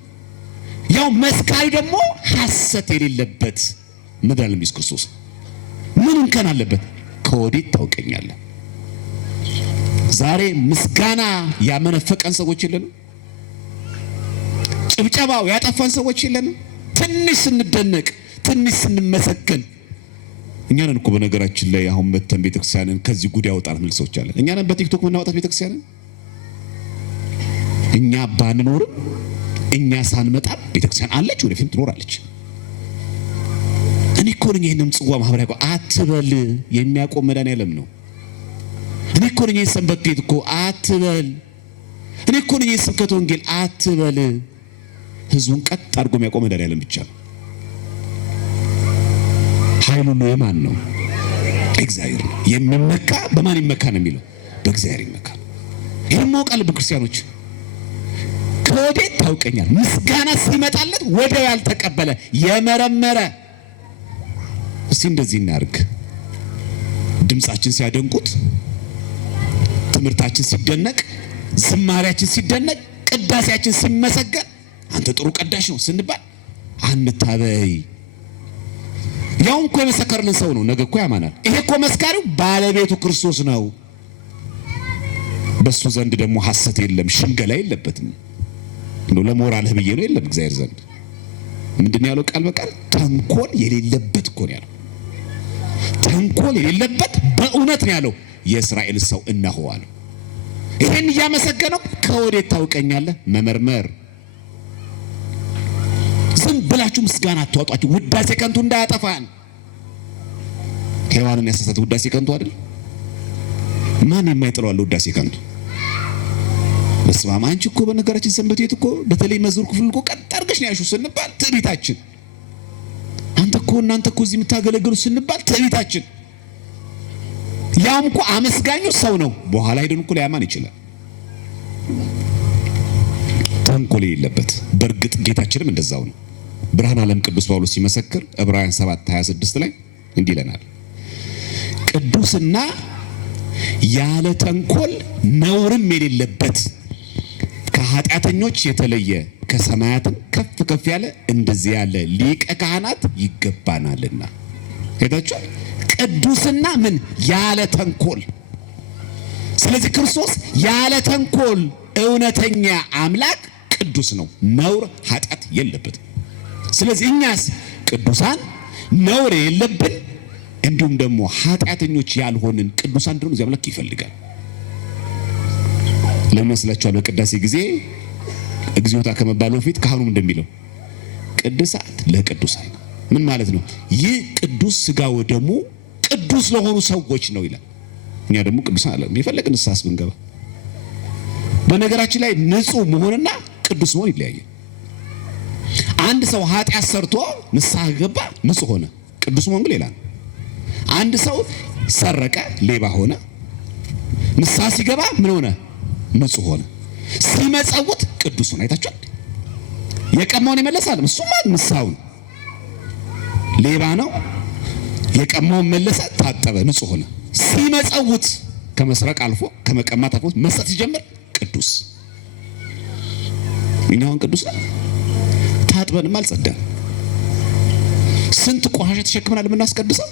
ያው መስካሪ ደግሞ ሐሰት የሌለበት መድኃኒዓለም ኢየሱስ ክርስቶስ ምን እንከን አለበት? ከወዴት ታውቀኛለህ? ዛሬ ምስጋና ያመነፈቀን ሰዎች የለንም? ጭብጨባው ያጠፋን ሰዎች የለንም? ትንሽ ስንደነቅ፣ ትንሽ ስንመሰገን እኛ ነን እኮ በነገራችን ላይ አሁን መተን ቤተክርስቲያንን ከዚህ ጉድ ያወጣን ምን ሰዎች አለን? እኛ ነን በቲክቶክ ምናወጣት ቤተክርስቲያንን። እኛ ባንኖርም እኛ ሳንመጣ ቤተክርስቲያን አለች፣ ወደፊትም ትኖራለች። እኔ እኮ ነኝ ይሄንን ጽዋ ማህበራዊ አትበል የሚያቆም መድኃኒዓለም ነው። እኔ እኮ ነኝ ሰንበት ቤት እኮ አትበል። እኔ እኮ ነኝ ስብከተ ወንጌል አትበል። ህዝቡን ቀጥ አድርጎ የሚያቆም መድኃኒዓለም ብቻ ነው። ኃይሉ ነው የማን ነው? እግዚአብሔር ነው። የሚመካ በማን ይመካ ነው የሚለው? በእግዚአብሔር ይመካ። ይሄን ማወቅ አለብን ክርስቲያኖች። ከወዴት ታውቀኛል? ምስጋና ሲመጣለት ወዲያው ያልተቀበለ የመረመረ። እስቲ እንደዚህ እናርግ። ድምጻችን ሲያደንቁት፣ ትምህርታችን ሲደነቅ፣ ዝማሪያችን ሲደነቅ፣ ቅዳሴያችን ሲመሰገን አንተ ጥሩ ቀዳሽ ነው ስንባል አንታበይ። ያው እኮ የመሰከረልን ሰው ነው፣ ነገ እኮ ያማናል። ይሄ እኮ መስካሪው ባለቤቱ ክርስቶስ ነው። በሱ ዘንድ ደግሞ ሐሰት የለም፣ ሽንገላ የለበትም። ነው ለሞራልህ ብዬ ነው የለም። እግዚአብሔር ዘንድ ምንድን ያለው ቃል በቃል ተንኮል የሌለበት እኮ ነው ያለው። ተንኮል የሌለበት በእውነት ነው ያለው የእስራኤል ሰው እነሆ አለው። ይሄን እያመሰገነው ከወዴት ታውቀኛለህ? መመርመር። ዝም ብላችሁ ምስጋና አትዋጧችሁ፣ ውዳሴ ከንቱ እንዳያጠፋን። ሔዋንን ያሳሳተ ውዳሴ ከንቱ አይደል? ማን የማይጥለው አለ ውዳሴ ከንቱ? በስማም አንቺ እኮ በነገራችን ሰንበት ቤት እኮ በተለይ መዝሙር ክፍል እኮ ቀጥ አድርገሽ ነው ያልሽው ስንባል ትዕቢታችን። አንተ እኮ እናንተ እኮ እዚህ የምታገለግሉ ስንባል ትዕቢታችን። ያውም እኮ አመስጋኙ ሰው ነው። በኋላ ሄደን እኮ ሊያማን ይችላል። ተንኮል የሌለበት። በእርግጥ ጌታችንም እንደዛው ነው። ብርሃነ ዓለም ቅዱስ ጳውሎስ ሲመሰክር ዕብራውያን 7:26 ላይ እንዲህ ይለናል፣ ቅዱስና ያለ ተንኮል ነውርም የሌለበት ከኃጢአተኞች የተለየ ከሰማያትም ከፍ ከፍ ያለ እንደዚህ ያለ ሊቀ ካህናት ይገባናልና። ሄዳችሁ ቅዱስና ምን ያለ ተንኮል። ስለዚህ ክርስቶስ ያለ ተንኮል እውነተኛ አምላክ ቅዱስ ነው፣ ነውር ኃጢአት የለበትም። ስለዚህ እኛስ ቅዱሳን ነውር የለብን፣ እንዲሁም ደግሞ ኃጢአተኞች ያልሆንን ቅዱሳን ደግሞ እግዚአብሔር ይፈልጋል። ለመስላችኋል በቅዳሴ ጊዜ እግዚኦታ ከመባሉ በፊት ካህኑ እንደሚለው ቅድሳት ለቅዱሳን ምን ማለት ነው? ይህ ቅዱስ ሥጋ ወደሙ ቅዱስ ለሆኑ ሰዎች ነው ይላል። እኛ ደግሞ ቅዱሳን አለ የፈለግን ንስሐስ ብንገባ። በነገራችን ላይ ንጹህ መሆንና ቅዱስ መሆን ይለያያል። አንድ ሰው ኃጢአት ሰርቶ ንስሐ ገባ ንጹህ ሆነ፣ ቅዱስ መሆን ግን ሌላ ነው። አንድ ሰው ሰረቀ ሌባ ሆነ፣ ንስሐ ሲገባ ምን ሆነ? ንጹህ ሆነ። ሲመጸውት ቅዱስ ሆነ። አይታችኋል? የቀማውን ይመለሳል። እሱማ ንስሐውን ሌባ ነው የቀማውን መለሰ፣ ታጠበ፣ ንጹህ ሆነ። ሲመጸውት ከመስረቅ አልፎ ከመቀማት አልፎ መስጠት ሲጀምር ቅዱስ። እኛውን ቅዱስ ነው። ታጥበንም አልጸዳን። ስንት ቆሻሻ ተሸክመናል የምናስቀድሰው።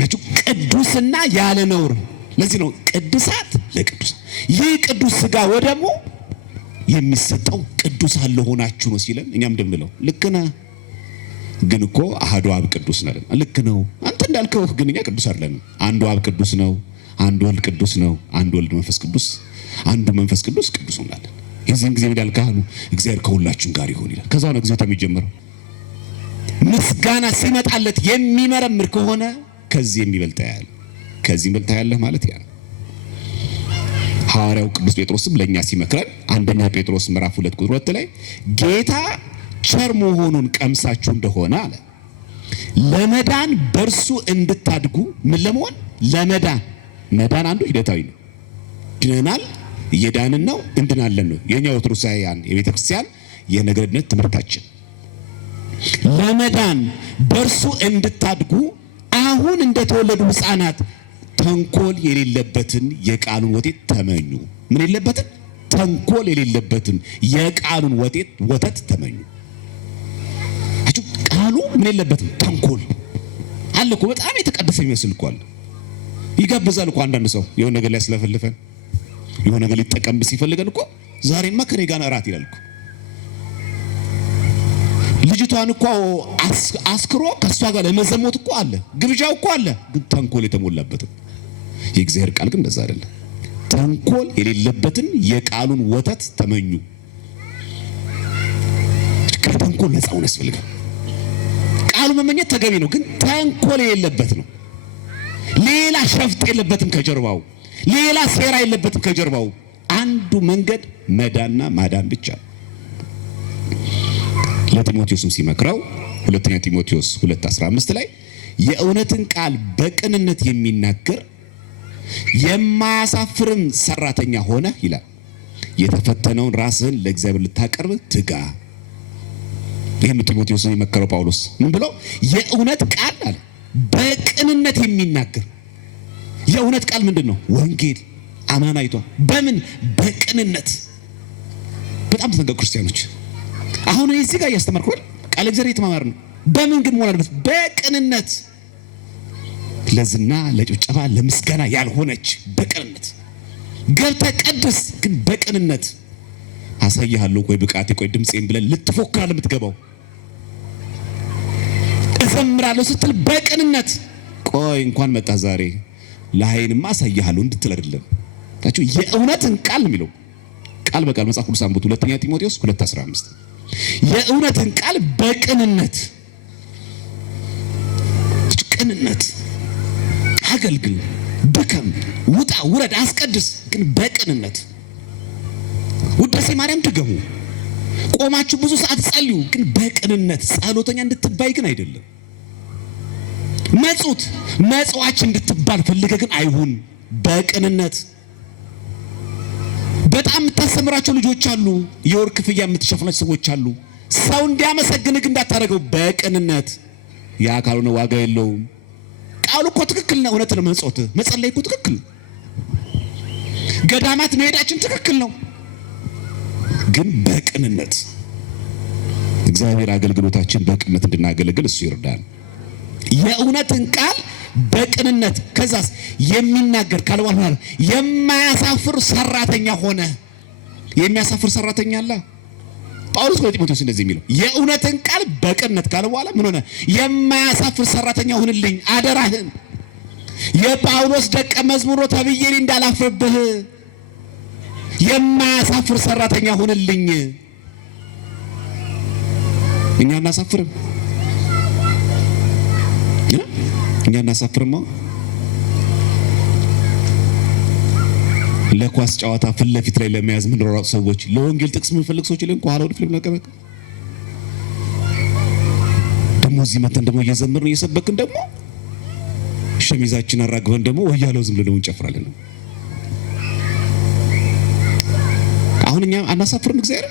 ያችሁ ቅዱስና ያለ ነውር። ለዚህ ነው ቅድሳት ለቅዱሳን ይህ ቅዱስ ሥጋ ወደሙ የሚሰጠው ቅዱሳን ለሆናችሁ ነው ሲለን እኛም እንደምንለው ልክ ነህ። ግን እኮ አሐዱ አብ ቅዱስ ነን። ልክ ነው አንተ እንዳልከው፣ ግን እኛ ቅዱስ አይደለንም። አንዱ አብ ቅዱስ ነው፣ አንዱ ወልድ ቅዱስ ነው፣ አንዱ ወልድ መንፈስ ቅዱስ፣ አንዱ መንፈስ ቅዱስ ቅዱስ ነው። የዚህን ጊዜ ምን ያልካህኑ እግዚአብሔር ከሁላችን ጋር ይሁን ይላል። ከዛው ነው እግዚአብሔር የሚጀምረው። ምስጋና ሲመጣለት የሚመረምር ከሆነ ከዚህ የሚበልጥ ያያል። ከዚህ የሚበልጥ ያያለህ ማለት ያ ነው። ሐዋርያው ቅዱስ ጴጥሮስም ለኛ ሲመክረን አንደኛ ጴጥሮስ ምዕራፍ 2 ቁጥር 2 ላይ ጌታ ቸር መሆኑን ቀምሳችሁ እንደሆነ አለ ለመዳን በርሱ እንድታድጉ ምን ለመሆን ለመዳን። መዳን አንዱ ሂደታዊ ነው። ድነናል፣ እየዳንን ነው፣ እንድናለን ነው የኛ ኦርቶዶክሳውያን የቤተ ክርስቲያን የነገርነት ትምህርታችን። ለመዳን በርሱ እንድታድጉ አሁን እንደተወለዱ ሕፃናት ተንኮል የሌለበትን የቃሉን ወተት ተመኙ። ምን የሌለበትን? ተንኮል የሌለበትን የቃሉን ወተት ተመኙ። ቃሉ ምን የለበትም? ተንኮል አለ እኮ። በጣም የተቀደሰ የሚመስል እኮ አለ። ይጋብዛል እኮ አንዳንድ ሰው የሆነ ነገር ላይ ያስለፈልፈን የሆነ ነገር ሊጠቀም ሲፈልገን እኮ ዛሬማ ከኔ ጋር እራት ይላል እኮ። ልጅቷን እኮ አስክሮ ከሷ ጋር ለመዘሞት እኮ አለ፣ ግብዣው እኮ አለ። ግን ተንኮል የተሞላበት የእግዚአብሔር ቃል ግን እንደዛ አይደለም። ተንኮል የሌለበትን የቃሉን ወተት ተመኙ። ከተንኮል ነፃ ሆነ ያስፈልጋል። ቃሉ መመኘት ተገቢ ነው፣ ግን ተንኮል የሌለበት ነው። ሌላ ሸፍጥ የለበትም ከጀርባው፣ ሌላ ሴራ የለበትም ከጀርባው። አንዱ መንገድ መዳንና ማዳን ብቻ። ለጢሞቴዎስም ሲመክረው ሁለተኛ ጢሞቴዎስ 2:15 ላይ የእውነትን ቃል በቅንነት የሚናገር የማያሳፍርም ሰራተኛ ሆነ ይላል። የተፈተነውን ራስህን ለእግዚአብሔር ልታቀርብ ትጋ። ይህም ጢሞቴዎስን የመከረው ጳውሎስ ምን ብሎ? የእውነት ቃል አለ በቅንነት የሚናገር። የእውነት ቃል ምንድን ነው? ወንጌል አማናይቷ። በምን? በቅንነት። በጣም ተጠንቀቁ ክርስቲያኖች። አሁን እዚህ ጋር እያስተማርኩ ቃል እግዚአብሔር የተማማር ነው። በምን ግን መሆን አለበት? በቅንነት። ለዝና ለጭብጨባ ለምስጋና ያልሆነች በቅንነት ገብተህ ቀድስ፣ ግን በቅንነት አሳይሃለሁ ቆይ ብቃቴ ቆይ ድምጼን ብለን ልትፎክራለህ የምትገባው። እዘምራለሁ ስትል በቅንነት ቆይ እንኳን መጣ ዛሬ ለኃይልማ አሳይሃለሁ እንድትል አይደለም። ታችሁ የእውነትን ቃል የሚለው ቃል በቃል መጽሐፍ ቅዱስ አንብቡ። ሁለተኛ ጢሞቴዎስ 2:15 የእውነትን ቃል በቅንነት ቅንነት አገልግል፣ ድከም፣ ውጣ ውረድ፣ አስቀድስ፣ ግን በቅንነት። ውዳሴ ማርያም ድገሙ፣ ቆማችሁ ብዙ ሰዓት ጸልዩ፣ ግን በቅንነት። ጸሎተኛ እንድትባይ ግን አይደለም። መጽዋች እንድትባል ፈልገ ግን አይሁን፣ በቅንነት። በጣም የምታስተምራቸው ልጆች አሉ፣ የወር ክፍያ የምትሸፍናቸው ሰዎች አሉ። ሰው እንዲያመሰግንህ እንዳታደርገው፣ በቅንነት። ያ ካልሆነ ዋጋ የለውም። ቃሉ እኮ ትክክል ነው፣ እውነት ነው። መጸለይ እኮ ትክክል ነው። ገዳማት መሄዳችን ትክክል ነው፣ ግን በቅንነት። እግዚአብሔር አገልግሎታችን በቅንነት እንድናገለግል እሱ ይርዳል። የእውነትን ቃል በቅንነት ከዛስ የሚናገር ካልዋል ማለት የማያሳፍር ሰራተኛ ሆነ። የሚያሳፍር ሰራተኛ አለ። ጳውሎስ ለጢሞቴዎስ እንደዚህ የሚለው የእውነትን ቃል በቅንነት ካለ በኋላ ምን ሆነ? የማያሳፍር ሰራተኛ ሁንልኝ አደራህን። የጳውሎስ ደቀ መዝሙር ተብዬ እንዳላፍርብህ የማያሳፍር ሰራተኛ ሁንልኝ። እኛ እናሳፍርም? እኛ እናሳፍርማ? ለኳስ ጨዋታ ፊት ለፊት ላይ ለመያዝ ምን ሮራው ሰዎች፣ ለወንጌል ጥቅስ ምን ፈልግ ሰዎች ላይ ከኋላ ወደ ፊልም ለቀበቅ ደግሞ እዚህ መተን ደግሞ እየዘመርን እየሰበክን ደግሞ ሸሚዛችን አራግበን ደግሞ ወያለው ዝም ብለን እንጨፍራለን። አሁን እኛ አናሳፍርም? እግዚአብሔር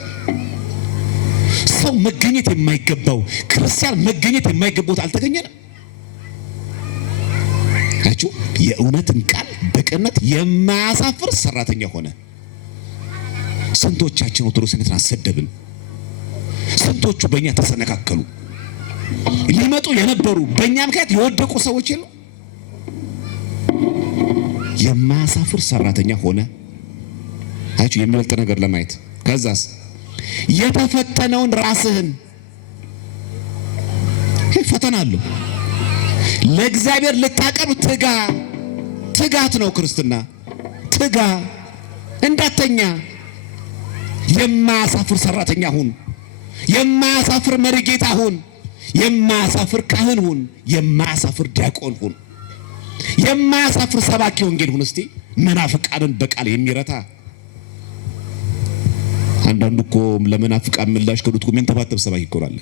ሰው መገኘት የማይገባው ክርስቲያን መገኘት የማይገባው አልተገኘንም። አችሁ የእውነትን ቃል በቅንነት የማያሳፍር ሰራተኛ ሆነ። ስንቶቻችን ኦርቶዶክስነትን አሰደብን? ስንቶቹ በእኛ ተሰነካከሉ? ሊመጡ የነበሩ በእኛ ምክንያት የወደቁ ሰዎች የሉ? የማያሳፍር ሰራተኛ ሆነ። አችሁ የሚበልጥ ነገር ለማየት ከዛስ የተፈተነውን ራስህን ፈተና አለው ለእግዚአብሔር ልታቀርብ ትጋ። ትጋት ነው ክርስትና። ትጋ፣ እንዳተኛ። የማያሳፍር ሰራተኛ ሁን። የማያሳፍር መሪ ጌታ ሁን። የማያሳፍር ካህን ሁን። የማያሳፍር ዲያቆን ሁን። የማያሳፍር ሰባኪ ወንጌል ሁን። እስቲ መናፍቃንን በቃል የሚረታ አንዳንዱ እኮ ለመናፍቃን ምላሽ ከዱት እኮ የሚንተባተብ ሰባኪ ይቆራል።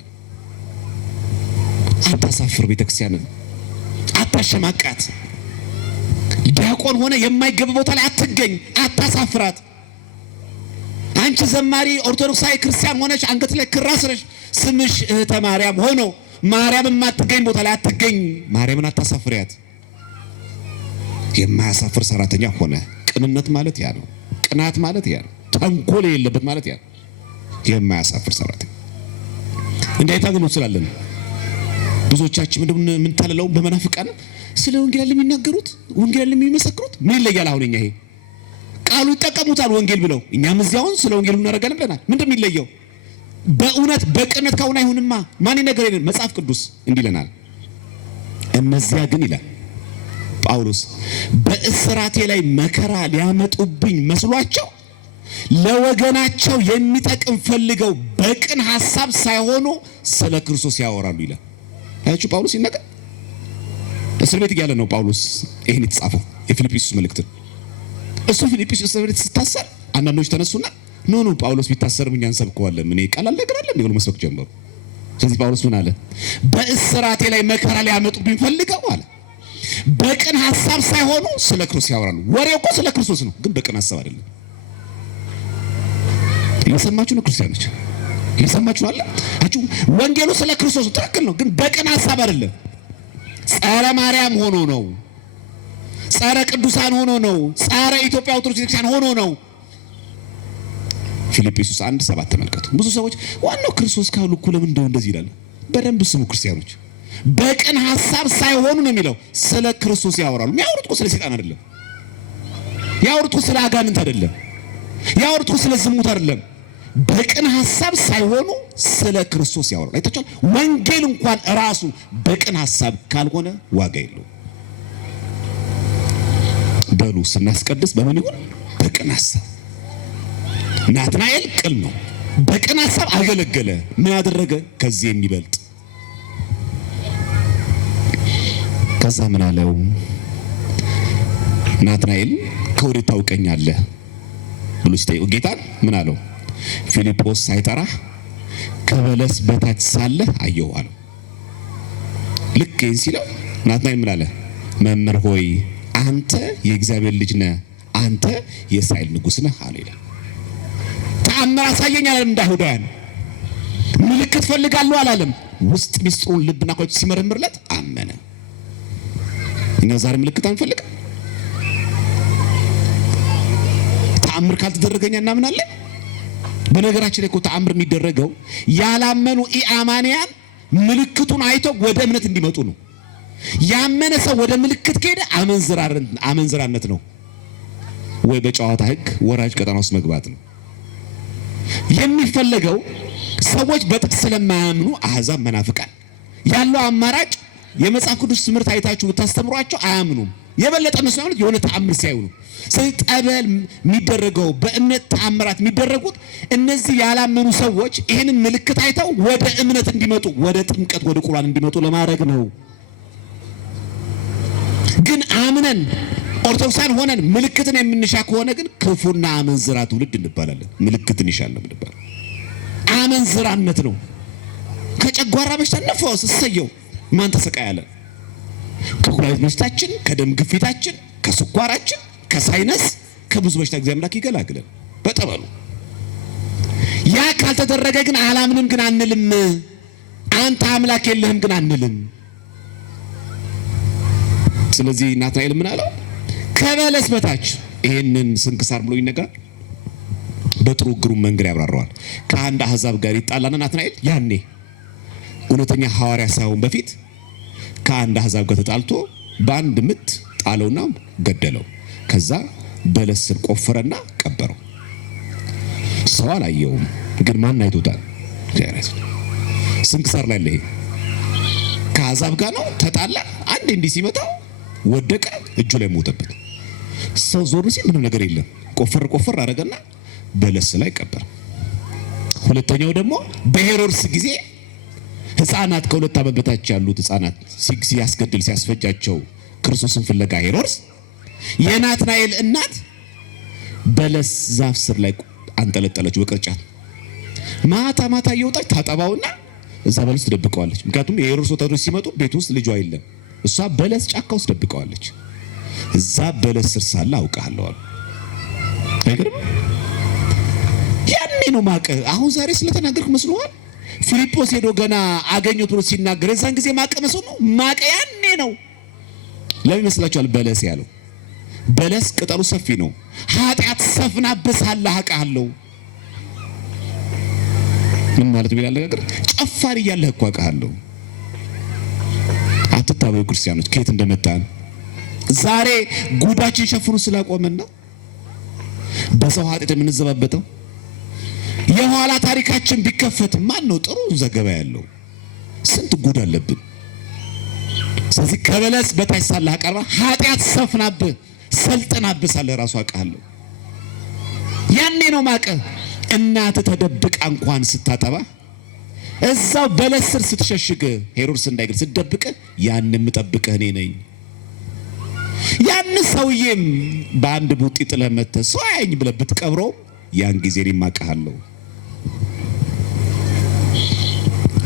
አታሳፍር ቤተክርስቲያንን፣ አታሸማቃት። ዲያቆን ሆነ የማይገባ ቦታ ላይ አትገኝ፣ አታሳፍራት። አንቺ ዘማሪ ኦርቶዶክሳዊ ክርስቲያን ሆነሽ አንገት ላይ ክር አስረሽ ስምሽ እህተ ማርያም ሆኖ ማርያም የማትገኝ ቦታ ላይ አትገኝ። ማርያምን አታሳፍሪያት። የማያሳፍር ሰራተኛ ሆነ። ቅንነት ማለት ያ ነው። ቅናት ማለት ያ ነው። ተንኮል የሌለበት ማለት ያ ነው። የማያሳፍር ሰራተኛ እንዳይታገሉ ስላለን ብዙዎቻችን ምን ታለለው በመናፍቃን ስለ ወንጌል የሚናገሩት ወንጌል የሚመሰክሩት ምን ይለያል? አሁን እኛ ይሄ ቃሉ ይጠቀሙታል ወንጌል ብለው፣ እኛም እዚያውን ስለ ወንጌል እናረጋለን ብለናል። ምንድነው የሚለየው? በእውነት በቅነት ካሁን አይሁንማ ማን ይነገረን? መጽሐፍ ቅዱስ እንዲለናል። እነዚያ ግን ይላል ጳውሎስ በእስራቴ ላይ መከራ ሊያመጡብኝ መስሏቸው ለወገናቸው የሚጠቅም ፈልገው በቅን ሐሳብ ሳይሆኑ ስለ ክርስቶስ ያወራሉ ይላል። አያችሁ ጳውሎስ ይነገር እስር ቤት እያለ ነው ጳውሎስ ይሄን የተጻፈው የፊልጵስዩስ መልእክት። እሱ ፊልጵስዩስ እስር ቤት ሲታሰር አንዳንዶች ተነሱና ኖ ጳውሎስ ቢታሰርም እኛ እንሰብከዋለን ምን ይቀላል ነገር አለ እንዲሉ መስበክ ጀመሩ። ስለዚህ ጳውሎስ ምን አለ? በእስራቴ ላይ መከራ ሊያመጡብኝ ፈልገው አለ በቅን ሐሳብ ሳይሆኑ ስለ ክርስቶስ ያወራሉ። ወሬው እኮ ስለ ክርስቶስ ነው፣ ግን በቅን ሐሳብ አይደለም። እየሰማችሁ ነው ክርስቲያኖች? እየሰማችሁ አለ አችሁ ወንጌሉ ስለ ክርስቶስ ትክክል ነው፣ ግን በቅን ሐሳብ አይደለም። ጸረ ማርያም ሆኖ ነው፣ ጸረ ቅዱሳን ሆኖ ነው፣ ጸረ ኢትዮጵያ ኦርቶዶክስ ቤተክርስቲያን ሆኖ ነው። ፊልጵስዩስ 1:7 ተመልከቱ። ብዙ ሰዎች ዋናው ክርስቶስ ካሉ እኮ ለምን እንደዚህ ይላል? በደንብ ስሙ ክርስቲያኖች። በቅን ሐሳብ ሳይሆኑ ነው የሚለው። ስለ ክርስቶስ ያወራሉ። የሚያወሩት እኮ ስለ ሰይጣን አይደለም። ያወሩት እኮ ስለ አጋንንት አይደለም። ያወሩት እኮ ስለ ዝሙት አይደለም። በቅን ሐሳብ ሳይሆኑ ስለ ክርስቶስ ያወራሉ። አይታችኋል? ወንጌል እንኳን ራሱ በቅን ሐሳብ ካልሆነ ዋጋ የለውም። በሉ ስናስቀድስ በምን ይሁን? በቅን ሐሳብ። ናትናኤል ቅን ነው፣ በቅን ሐሳብ አገለገለ። ምን አደረገ? ከዚህ የሚበልጥ ከዛ ምን አለው? ናትናኤል ከወዴት ታውቀኛለህ ብሎ ሲጠይቀው ጌታን ምን አለው? ፊልጶስ ሳይጠራህ ከበለስ በታች ሳለህ አየሁ አለው። ልክ ይህን ሲለው ናትናኤል ምን አለ? መምህር ሆይ አንተ የእግዚአብሔር ልጅ ነህ፣ አንተ የእስራኤል ንጉሥ ነህ አለ ይላል። ተአምር አሳየኝ አላለም። እንዳይሁዳውያን ምልክት ፈልጋለሁ አላለም። ውስጥ ሚስጥሩን ልብና ቆይቶ ሲመረምርለት አመነ። እኛ ዛሬ ምልክት አንፈልግም። ተአምር ካልተደረገኛ እናምናለን። በነገራችን ላይ እኮ ተአምር የሚደረገው ያላመኑ ኢአማንያን ምልክቱን አይተው ወደ እምነት እንዲመጡ ነው። ያመነ ሰው ወደ ምልክት ከሄደ አመንዝራነት ነው ወይ በጨዋታ ሕግ ወራጅ ቀጠና ውስጥ መግባት ነው የሚፈለገው። ሰዎች በጥቅስ ስለማያምኑ አሕዛብ መናፍቃን ያለው አማራጭ የመጽሐፍ ቅዱስ ትምህርት አይታችሁ ብታስተምሯቸው አያምኑም። የበለጠ እነሱ ማለት የሆነ ተአምር ሲያዩ ነው። ስለዚህ ጠበል የሚደረገው በእምነት ተአምራት የሚደረጉት እነዚህ ያላመኑ ሰዎች ይህንን ምልክት አይተው ወደ እምነት እንዲመጡ፣ ወደ ጥምቀት ወደ ቁርባን እንዲመጡ ለማድረግ ነው። ግን አምነን ኦርቶዶክሳን ሆነን ምልክትን የምንሻ ከሆነ ግን ክፉና አመንዝራ ትውልድ እንባላለን። ምልክትን ይሻል ነው የምንባለው። አመንዝራነት ነው። ከጨጓራ በሽታ ነፈውስ እሰየው ማን ተሰቃያለ? ከኩላሊት በሽታችን፣ ከደም ግፊታችን፣ ከስኳራችን፣ ከሳይነስ፣ ከብዙ በሽታ እግዚአብሔር አምላክ ይገላግለን በጠበሉ። ያ ካልተደረገ ግን አላምንም ግን አንልም። አንተ አምላክ የለህም ግን አንልም። ስለዚህ ናትናኤል ምን አለው? ከበለስ በታች ይሄንን ስንክሳር ብሎ ይነገራል። በጥሩ ግሩም መንገድ ያብራራዋል። ከአንድ አህዛብ ጋር ይጣላና ናትናኤል ያኔ እውነተኛ ሐዋርያ ሳይሆን በፊት ከአንድ አህዛብ ጋር ተጣልቶ በአንድ ምት ጣለውና ገደለው። ከዛ በለስ ስር ቆፈረና ቀበረው። ሰው አላየውም፣ ግን ማን አይቶታል? ስንክሳር ላይ ለይ ከአህዛብ ጋር ነው ተጣላ። አንድ እንዲህ ሲመታው ወደቀ፣ እጁ ላይ ሞተበት። ሰው ዞር ሲል ምንም ነገር የለም። ቆፈር አደረገና በለስ ላይ ቀበረ። ሁለተኛው ደግሞ በሄሮድስ ጊዜ ሕፃናት ከሁለት ዓመት በታች ያሉት ሕፃናት ሲያስገድል ሲያስፈጃቸው ክርስቶስን ፍለጋ ሄሮድስ የናትናኤል እናት በለስ ዛፍ ስር ላይ አንጠለጠለች በቅርጫት። ማታ እየወጣች ታጠባውና እዛ በለስ ትደብቀዋለች። ምክንያቱም የሄሮድስ ወታደሮች ሲመጡ ቤት ውስጥ ልጇ የለም። እሷ በለስ ጫካ ውስጥ ደብቀዋለች። እዛ በለስ ስር ሳለ አውቃለሁ አሉ። አይገርም? ያኔ ነው ማቀ። አሁን ዛሬ ስለተናገርኩ መስሎሃል? ፊልጶስ ሄዶ ገና አገኘሁት ብሎ ሲናገር የዛን ጊዜ ማቀ መስሎ ነው። ማቀ ያኔ ነው። ለምን ይመስላችኋል በለስ ያለው? በለስ ቅጠሉ ሰፊ ነው። ኃጢአት ሰፍናብህ ሳለህ አውቃለሁ። ምን ማለት ነው? ይላል ነገር ጨፋሪ እያለህ እኮ አውቃለሁ። አትታበዩ ክርስቲያኖች፣ ከየት እንደመጣን ዛሬ ጉዳችን ሸፍኑ ስላቆመን ነው በሰው ኃጢአት የምንዘባበተው። የኋላ ታሪካችን ቢከፈት ማን ነው ጥሩ ዘገባ ያለው? ስንት ጉድ አለብን። ስለዚህ ከበለስ በታች ሳለህ አውቃለሁ። ኃጢአት ሰፍናብህ ሰልጥናብህ ሳለህ ራሱ አውቃለሁ። ያኔ ነው ማቀ። እናት ተደብቃ እንኳን ስታጠባ እዛው በለስ ስር ስትሸሽግ ሄሮድስ እንዳይገል ስትደብቅ ያን የምጠብቅህ እኔ ነኝ። ያን ሰውዬም በአንድ ቡጢ ጥለህ መተህ ሰው አያኝ ብለህ ብትቀብረው ያን ጊዜ እኔም አውቅሃለሁ።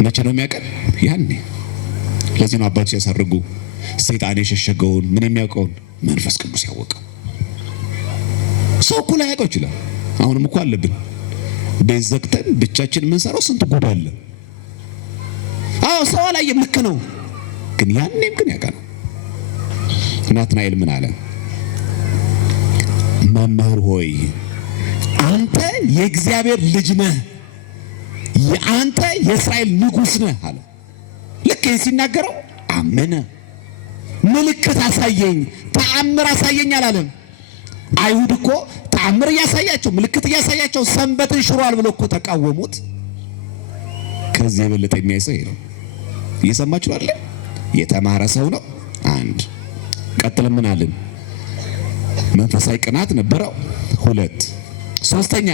መቼ ነው የሚያውቀን? ያኔ። ለዚህ ነው አባቶች ሲያሳርጉ ሰይጣን የሸሸገውን ምን የሚያውቀውን መንፈስ ቅዱስ ያወቀው። ሰው እኮ ላያውቀው ይችላል። አሁንም እኮ አለብን ቤት ዘግተን ብቻችን የምንሰራው ስንት ጉድ አለ። አዎ ሰው አላየም፣ ልክ ነው። ግን ያኔም ግን ያውቃል። ናትናኤል ምን አለ? መምህር ሆይ አንተ የእግዚአብሔር ልጅ ነህ፣ አንተ የእስራኤል ንጉሥ ነህ አለ። ልክ ሲናገረው አመነ። ምልክት አሳየኝ፣ ተአምር አሳየኝ አላለም። አይሁድ እኮ ተአምር እያሳያቸው ምልክት እያሳያቸው ሰንበትን ሽሯል ብሎ እኮ ተቃወሙት። ከዚህ የበለጠ የሚያይሰው ይሄ ነው። እየሰማችሁ አይደል? የተማረ ሰው ነው። አንድ ቀጥለን ምን አለን? መንፈሳዊ ቅናት ነበረው። ሁለት ሶስተኛ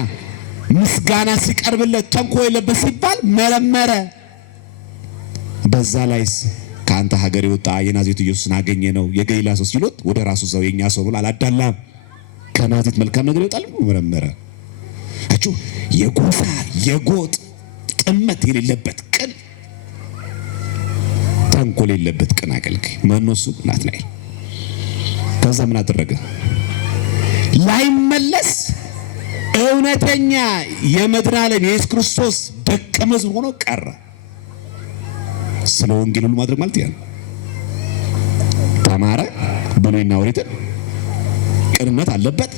ምስጋና ሲቀርብለት ተንኮል የለበት ሲባል መረመረ። በዛ ላይስ ከአንተ ሀገር የወጣ የናዝሬቱ ኢየሱስን አገኘ ነው የገሊላ ሰው ሲሉት ወደ ራሱ ሰው የኛ ሰው ብሎ አላዳላም። ከናዝሬት መልካም ነገር ይወጣል መረመረ። አቹ የጎሳ የጎጥ ጥመት የሌለበት ቅን ተንኮል የሌለበት ቅን አገልጋይ ማነሱ? ናትናኤል። ከዛ ምን አደረገ? ላይመለስ እውነተኛ የመድኃኔዓለም የኢየሱስ ክርስቶስ ደቀ መዝሙር ሆኖ ቀረ። ስለ ወንጌል ሁሉ ማድረግ ማለት ያ ተማረ። ብሉይና ኦሪትን ቅንነት አለበት።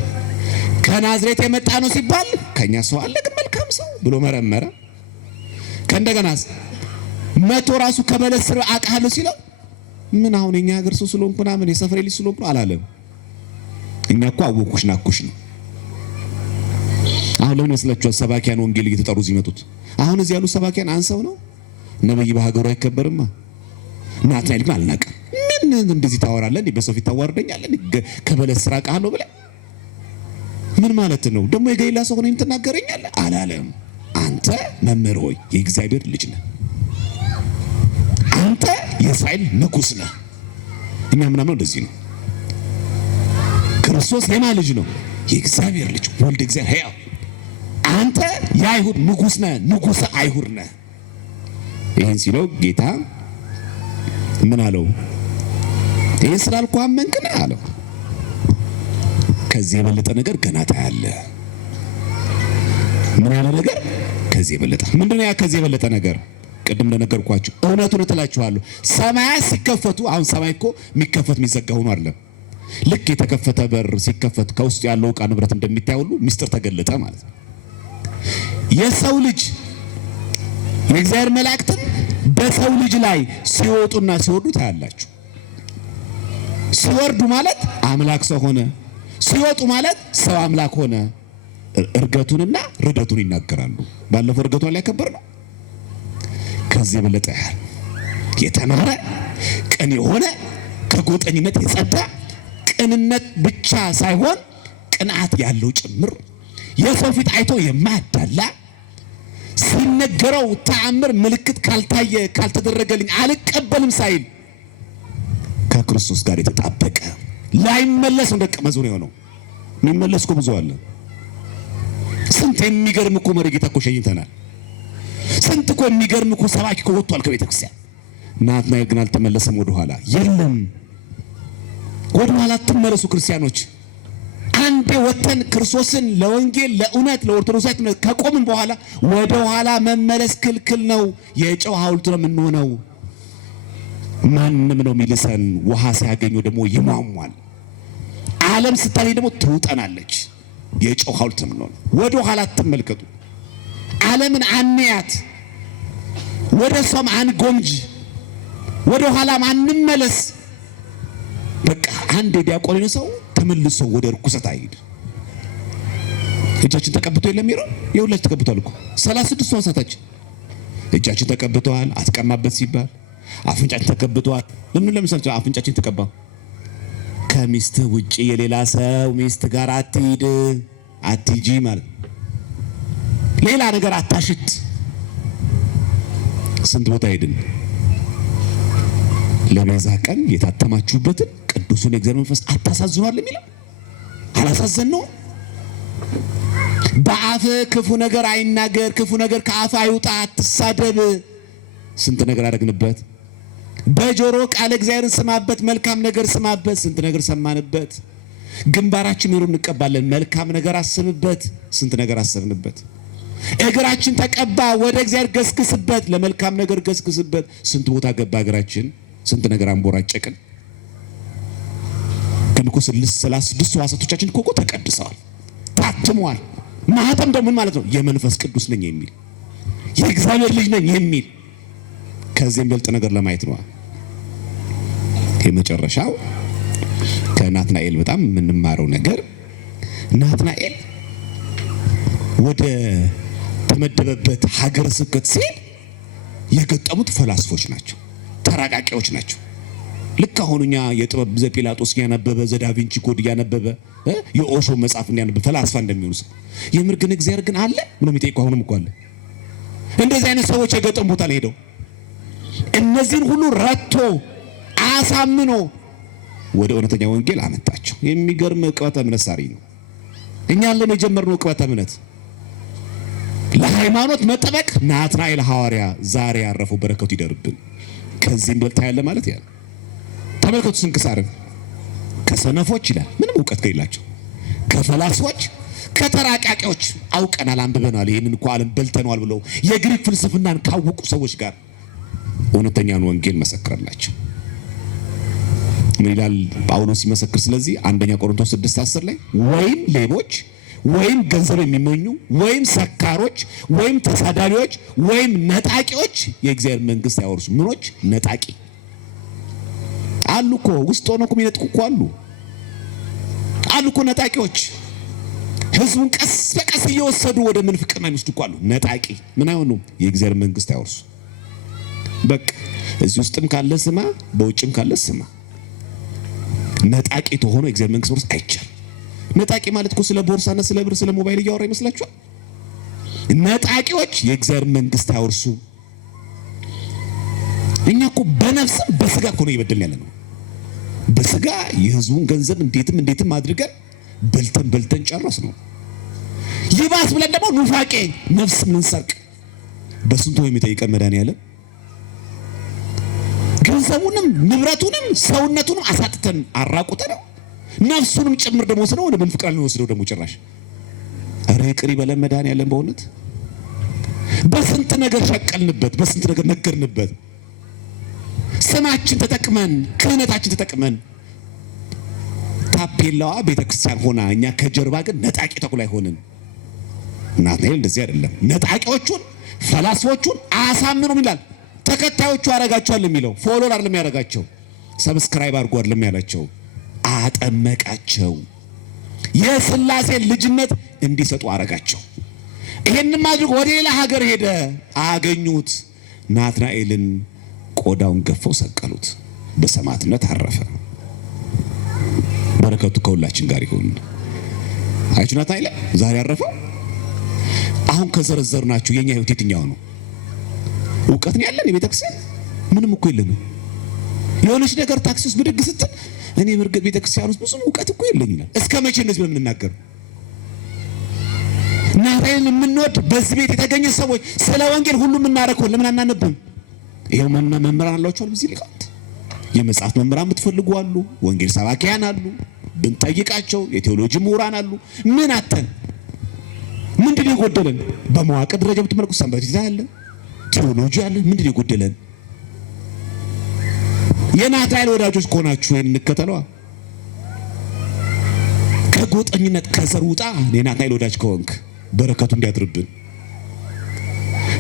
ከናዝሬት የመጣ ነው ሲባል ከኛ ሰው አለ ግን መልካም ሰው ብሎ መረመረ። ከእንደገናስ መቶ ራሱ ከበለስ ስር አውቃለሁ ሲለው ምን አሁን የኛ ሀገር ሰው ስለሆንኩ ምናምን የሰፈሬ ልጅ ስለሆንኩ አላለም። እኛ እኮ አወኩሽ ናኩሽ ነው። አሁን ለምን መስላችኋል ሰባኪያን ወንጌል እየተጠሩ እዚህ መጡት? አሁን እዚህ ያሉ ሰባኪያን አንሰው ነው። ነብይ በሀገሩ አይከበርማ። ናትናኤል ግን አልናቀም። ምን እንደዚህ ታወራለህ? በሰው ፊት ታዋርደኛለህ? ከበለስ ስራ ቃለው ብለህ ምን ማለት ነው? ደግሞ የገሊላ ሰው ሆነህ ትናገረኛለህ አላለም። አንተ መምህር ሆይ የእግዚአብሔር ልጅ ነህ፣ አንተ የእስራኤል ንጉሥ ነህ። እኛ ምናምን እንደዚህ ነው። ክርስቶስ የማን ልጅ ነው? የእግዚአብሔር ልጅ ወልድ እግዚአብሔር ሕያው። አንተ የአይሁድ ንጉሥ ነህ፣ ንጉሠ አይሁድ ነህ። ይህን ሲለው ጌታ ምን አለው? ይህን ስላልኩ አመንክን አለው። ከዚህ የበለጠ ነገር ገና ታያለህ። ምን ያለ ነገር? ከዚህ የበለጠ ምንድን ነው? ያ ከዚህ የበለጠ ነገር ቅድም እንደነገርኳችሁ እውነቱን እላችኋለሁ፣ ሰማያት ሲከፈቱ፣ አሁን ሰማይ እኮ የሚከፈት የሚዘጋ ሆኖ አይደለም። ልክ የተከፈተ በር ሲከፈት ከውስጥ ያለው ዕቃ ንብረት እንደሚታይ ሁሉ ምስጢር ተገለጠ ማለት ነው። የሰው ልጅ የእግዚአብሔር መላእክትም በሰው ልጅ ላይ ሲወጡና ሲወርዱ ታያላችሁ። ሲወርዱ ማለት አምላክ ሰው ሆነ፣ ሲወጡ ማለት ሰው አምላክ ሆነ። እርገቱንና ርደቱን ይናገራሉ። ባለፈው እርገቱን ላይ ያከበር ነው። ከዚህ የበለጠ ያህል የተማረ ቅን የሆነ ከጎጠኝነት የጸዳ ቅንነት ብቻ ሳይሆን ቅንዓት ያለው ጭምር የሰው ፊት አይቶ የማያዳላ ሲነገረው ተአምር ምልክት ካልታየ ካልተደረገልኝ አልቀበልም ሳይል ከክርስቶስ ጋር የተጣበቀ ላይመለስ ደቀ መዝሙር የሆነው። የሚመለስ እኮ ብዙ አለ። ስንት የሚገርም እኮ መሪጌታ እኮ ሸኝተናል። ስንት እኮ የሚገርም እኮ ሰባኪ እኮ ወጥቷል ከቤተ ክርስቲያን። ናትናኤል ግን አልተመለሰም ወደ ኋላ። የለም ወደ ኋላ አትመለሱ ክርስቲያኖች። አንዴ ወተን ክርስቶስን ለወንጌል ለእውነት ለኦርቶዶክሳዊት ከቆምን በኋላ ወደ ኋላ መመለስ ክልክል ነው። የጨው ሐውልት ነው የምንሆነው። ማንም ነው የሚልሰን። ውሃ ሲያገኙ ደግሞ ይሟሟል። ዓለም ስታለኝ ደግሞ ትውጠናለች። የጨው ሐውልት ነው የምንሆነው። ወደ ኋላ አትመልከቱ። ዓለምን አንያት፣ ወደ እሷም አንጎምጅ፣ ወደ ኋላም አንመለስ። በቃ አንድ ዲያቆን ሰው ተመልሶ ወደ ርኩሰት አይሄድ። እጃችን ተቀብቶ የለም ይሮ የሁላችን ተቀብቷል እኮ 36 ወንሳታችን እጃችን ተቀብተዋል። አትቀማበት ሲባል አፍንጫችን ተቀብተዋል። ለምሳሌ አፍንጫችን ተቀባ። ከሚስት ውጪ የሌላ ሰው ሚስት ጋር አትሂድ፣ አትሂጂ ማለት ሌላ ነገር አታሽት። ስንት ቦታ ሄድን። ለቤዛ ቀን የታተማችሁበትን ቅዱሱን የእግዚአብሔር መንፈስ አታሳዝኗል የሚለው አላሳዘን ነው። በአፍ ክፉ ነገር አይናገር፣ ክፉ ነገር ከአፍ አይውጣ፣ አትሳደብ። ስንት ነገር አደረግንበት። በጆሮ ቃል እግዚአብሔርን ስማበት፣ መልካም ነገር ስማበት። ስንት ነገር ሰማንበት። ግንባራችን ምሩን እንቀባለን፣ መልካም ነገር አስብበት። ስንት ነገር አሰብንበት። እግራችን ተቀባ፣ ወደ እግዚአብሔር ገስግስበት፣ ለመልካም ነገር ገስግስበት። ስንት ቦታ ገባ እግራችን። ስንት ነገር አንቦራጨቅን። ግን እኮ 36 ሕዋሳቶቻችን እኮ ተቀድሰዋል፣ ታትመዋል። ማህተም ደግሞ ምን ማለት ነው? የመንፈስ ቅዱስ ነኝ የሚል የእግዚአብሔር ልጅ ነኝ የሚል። ከዚህም በልጥ ነገር ለማየት ነው። የመጨረሻው ከናትናኤል በጣም የምንማረው ነገር ናትናኤል ወደ ተመደበበት ሀገረ ስብከት ሲል የገጠሙት ፈላስፎች ናቸው፣ ተራቃቂዎች ናቸው። ልክ አሁንኛ የጥበብ ዘጲላጦስ ያነበበ ዘዳቪንቺ ኮድ ያነበበ የኦሾ መጽሐፍ ያነበበ ፈላስፋ እንደሚሆኑ ሰው የምር ግን እግዚአብሔር ግን አለ ምንም ይጠይቁ። አሁንም እኮ አለ። እንደዚህ አይነት ሰዎች የገጠሙ ቦታ ላይ ሄደው እነዚህን ሁሉ ረቶ አሳምኖ ወደ እውነተኛ ወንጌል አመጣቸው። የሚገርም ዕቅበተ እምነት ሳሪ ነው። እኛ ያለን የጀመርነው ዕቅበተ እምነት ለሃይማኖት መጠበቅ ናትናኤል ሐዋርያ ዛሬ ያረፈው በረከቱ ይደርብን። ከዚህም በልታ ያለ ማለት ያ ተመልከቱ። ስንክሳርን ከሰነፎች ይላል ምንም ዕውቀት ከሌላቸው ከፈላስፎች ከተራቃቂዎች አውቀናል አንብበናል ይሄንን እኮ ዓለም በልተናል ብለው የግሪክ ፍልስፍናን ካወቁ ሰዎች ጋር እውነተኛውን ወንጌል መሰከረላቸው። ምን ይላል ጳውሎስ ሲመሰክር? ስለዚህ አንደኛ ቆሮንቶስ 6:10 ላይ ወይም ሌቦች ወይም ገንዘብ የሚመኙ ወይም ሰካሮች ወይም ተሳዳቢዎች ወይም ነጣቂዎች የእግዚአብሔር መንግስት ያወርሱ። ምኖች? ነጣቂ አሉ እኮ ውስጥ ሆነው እኮ የሚነጥቁ እኮ አሉ እኮ ነጣቂዎች። ህዝቡን ቀስ በቀስ እየወሰዱ ወደ ምንፍቅና የሚወስዱ እኮ አሉ። ነጣቂ ምን አይሆኑም? የእግዚአብሔር መንግስት ያወርሱ። በቃ እዚህ ውስጥም ካለ ስማ፣ በውጭም ካለ ስማ። ነጣቂ ተሆኖ እግዚአብሔር መንግስት ውስጥ አይቻልም። ነጣቂ ማለት እኮ ስለ ቦርሳና ስለ ብር ስለ ሞባይል እያወራ ይመስላችኋል? ነጣቂዎች የእግዚአብሔር መንግስት አውርሱ። እኛ እኮ በነፍስም በስጋ እኮ ነው እየበደልን ያለነው። በስጋ የህዝቡን ገንዘብ እንዴትም አድርገን በልተን ጨረስ ነው። ይባስ ብለን ደግሞ ኑፋቄ ነፍስም ልንሰርቅ በስንቱ የሚጠይቀን መድኃኒዓለም ገንዘቡንም ንብረቱንም ሰውነቱንም አሳጥተን አራቁተን ነፍሱንም ጭምር ደግሞ ወስደው ወደ መንፍቃል ነው ወስደው ደግሞ ጭራሽ አረ ይቅር ይበለን መድኃኒዓለም። በእውነት በስንት ነገር ሸቀልንበት፣ በስንት ነገር ነገርንበት። ስማችን ተጠቅመን ክህነታችን ተጠቅመን ታፔላዋ ቤተክርስቲያን ሆና እኛ ከጀርባ ግን ነጣቂ ተኩላ ሆነን። ናትናኤል እንደዚህ አይደለም። ነጣቂዎቹን ፈላስፎቹን አሳምኑም ይላል። ተከታዮቹ አረጋቸዋል የሚለው ፎሎወር አይደለም ያረጋቸው፣ ሰብስክራይብ አድርጎ አይደለም ያላቸው፣ አጠመቃቸው። የሥላሴ ልጅነት እንዲሰጡ አረጋቸው። ይሄንን ማድረግ ወደ ሌላ ሀገር ሄደ። አገኙት። ናትናኤልን ቆዳውን ገፈው ሰቀሉት። በሰማዕትነት አረፈ። በረከቱ ከሁላችን ጋር ይሁን። አይቹ ናትናኤል ዛሬ አረፈው። አሁን ከዘረዘርናችሁ የኛ ህይወት የትኛው ነው? እውቀት ነው ያለን? የቤተክርስቲያን ምንም እኮ የለንም። የሆነች ነገር ታክሲ ውስጥ ብድግ ስትል እኔ በርግጥ ቤተክርስቲያን ውስጥ ብዙ እውቀት እኮ የለኝም። እስከ መቼ እንደዚህ ነው የምንናገረው? ናትናኤልን የምንወድ በዚህ ቤት የተገኘ ሰዎች ስለ ወንጌል ሁሉ የምናረከው ለምን አናነብም? ይሄው መምህራን አላችኋል። በዚህ ሊቃውንት የመጽሐፍ መምህራን የምትፈልጉ አሉ፣ ወንጌል ሰባኪያን አሉ፣ ብንጠይቃቸው የቴዎሎጂ ምሁራን አሉ። ምን አተን ምንድን የጎደለን? በመዋቅር ደረጃ ብትመለከቱ ሰንበት አለ፣ ቴዎሎጂ አለ። ምንድን የጎደለን? የናትናኤል ወዳጆች ከሆናችሁ ይሄን እንከተለዋ። ከጎጠኝነት ከዘር ውጣ። የናትናኤል ወዳጅ ከሆንክ በረከቱ እንዲያድርብን።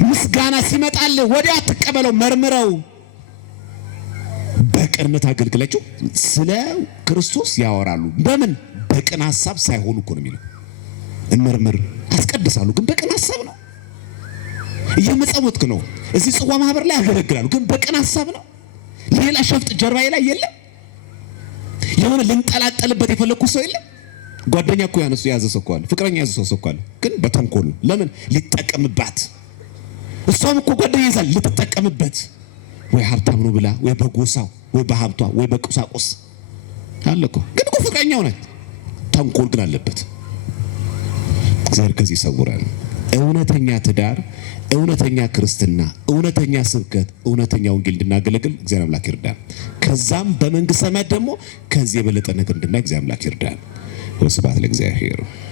ምስጋና ሲመጣል ወዲያ ተቀበለው፣ መርምረው። በቅንነት አገልግላቸው ስለ ክርስቶስ ያወራሉ። በምን በቅን ሐሳብ ሳይሆኑ እኮ ነው የሚለው። እንመርምር አስቀድሳሉ፣ ግን በቅን ሐሳብ ነው። እየመጸወትክ ነው። እዚህ ጽዋ ማህበር ላይ ያገለግላሉ፣ ግን በቅን ሐሳብ ነው። ሌላ ሸፍጥ ጀርባዬ ላይ የለም። የሆነ ልንጠላጠልበት የፈለኩት ሰው የለም። ጓደኛ እኮ ያነሱ ያዘ ሰው እኮ አለ፣ ፍቅረኛ ያዘ ሰው እኮ አለ፣ ግን በተንኮል ለምን ሊጠቀምባት። እሷም እኮ ጓደኛ ይዛል ልትጠቀምበት፣ ወይ ሀብታም ነው ብላ፣ ወይ በጎሳው፣ ወይ በሀብቷ፣ ወይ በቁሳቁስ አለ እኮ፣ ግን እኮ ፍቅረኛው ናት። ተንኮል ግን አለበት። እግዚአብሔር ከዚህ ይሰውራል። እውነተኛ ትዳር፣ እውነተኛ ክርስትና፣ እውነተኛ ስብከት፣ እውነተኛ ወንጌል እንድናገለግል እግዚአብሔር አምላክ ይርዳል። ከዛም በመንግስተ ሰማያት ደግሞ ከዚህ የበለጠ ነገር እንድናይ እግዚአብሔር አምላክ ይርዳል። ወስብሐት ለእግዚአብሔር።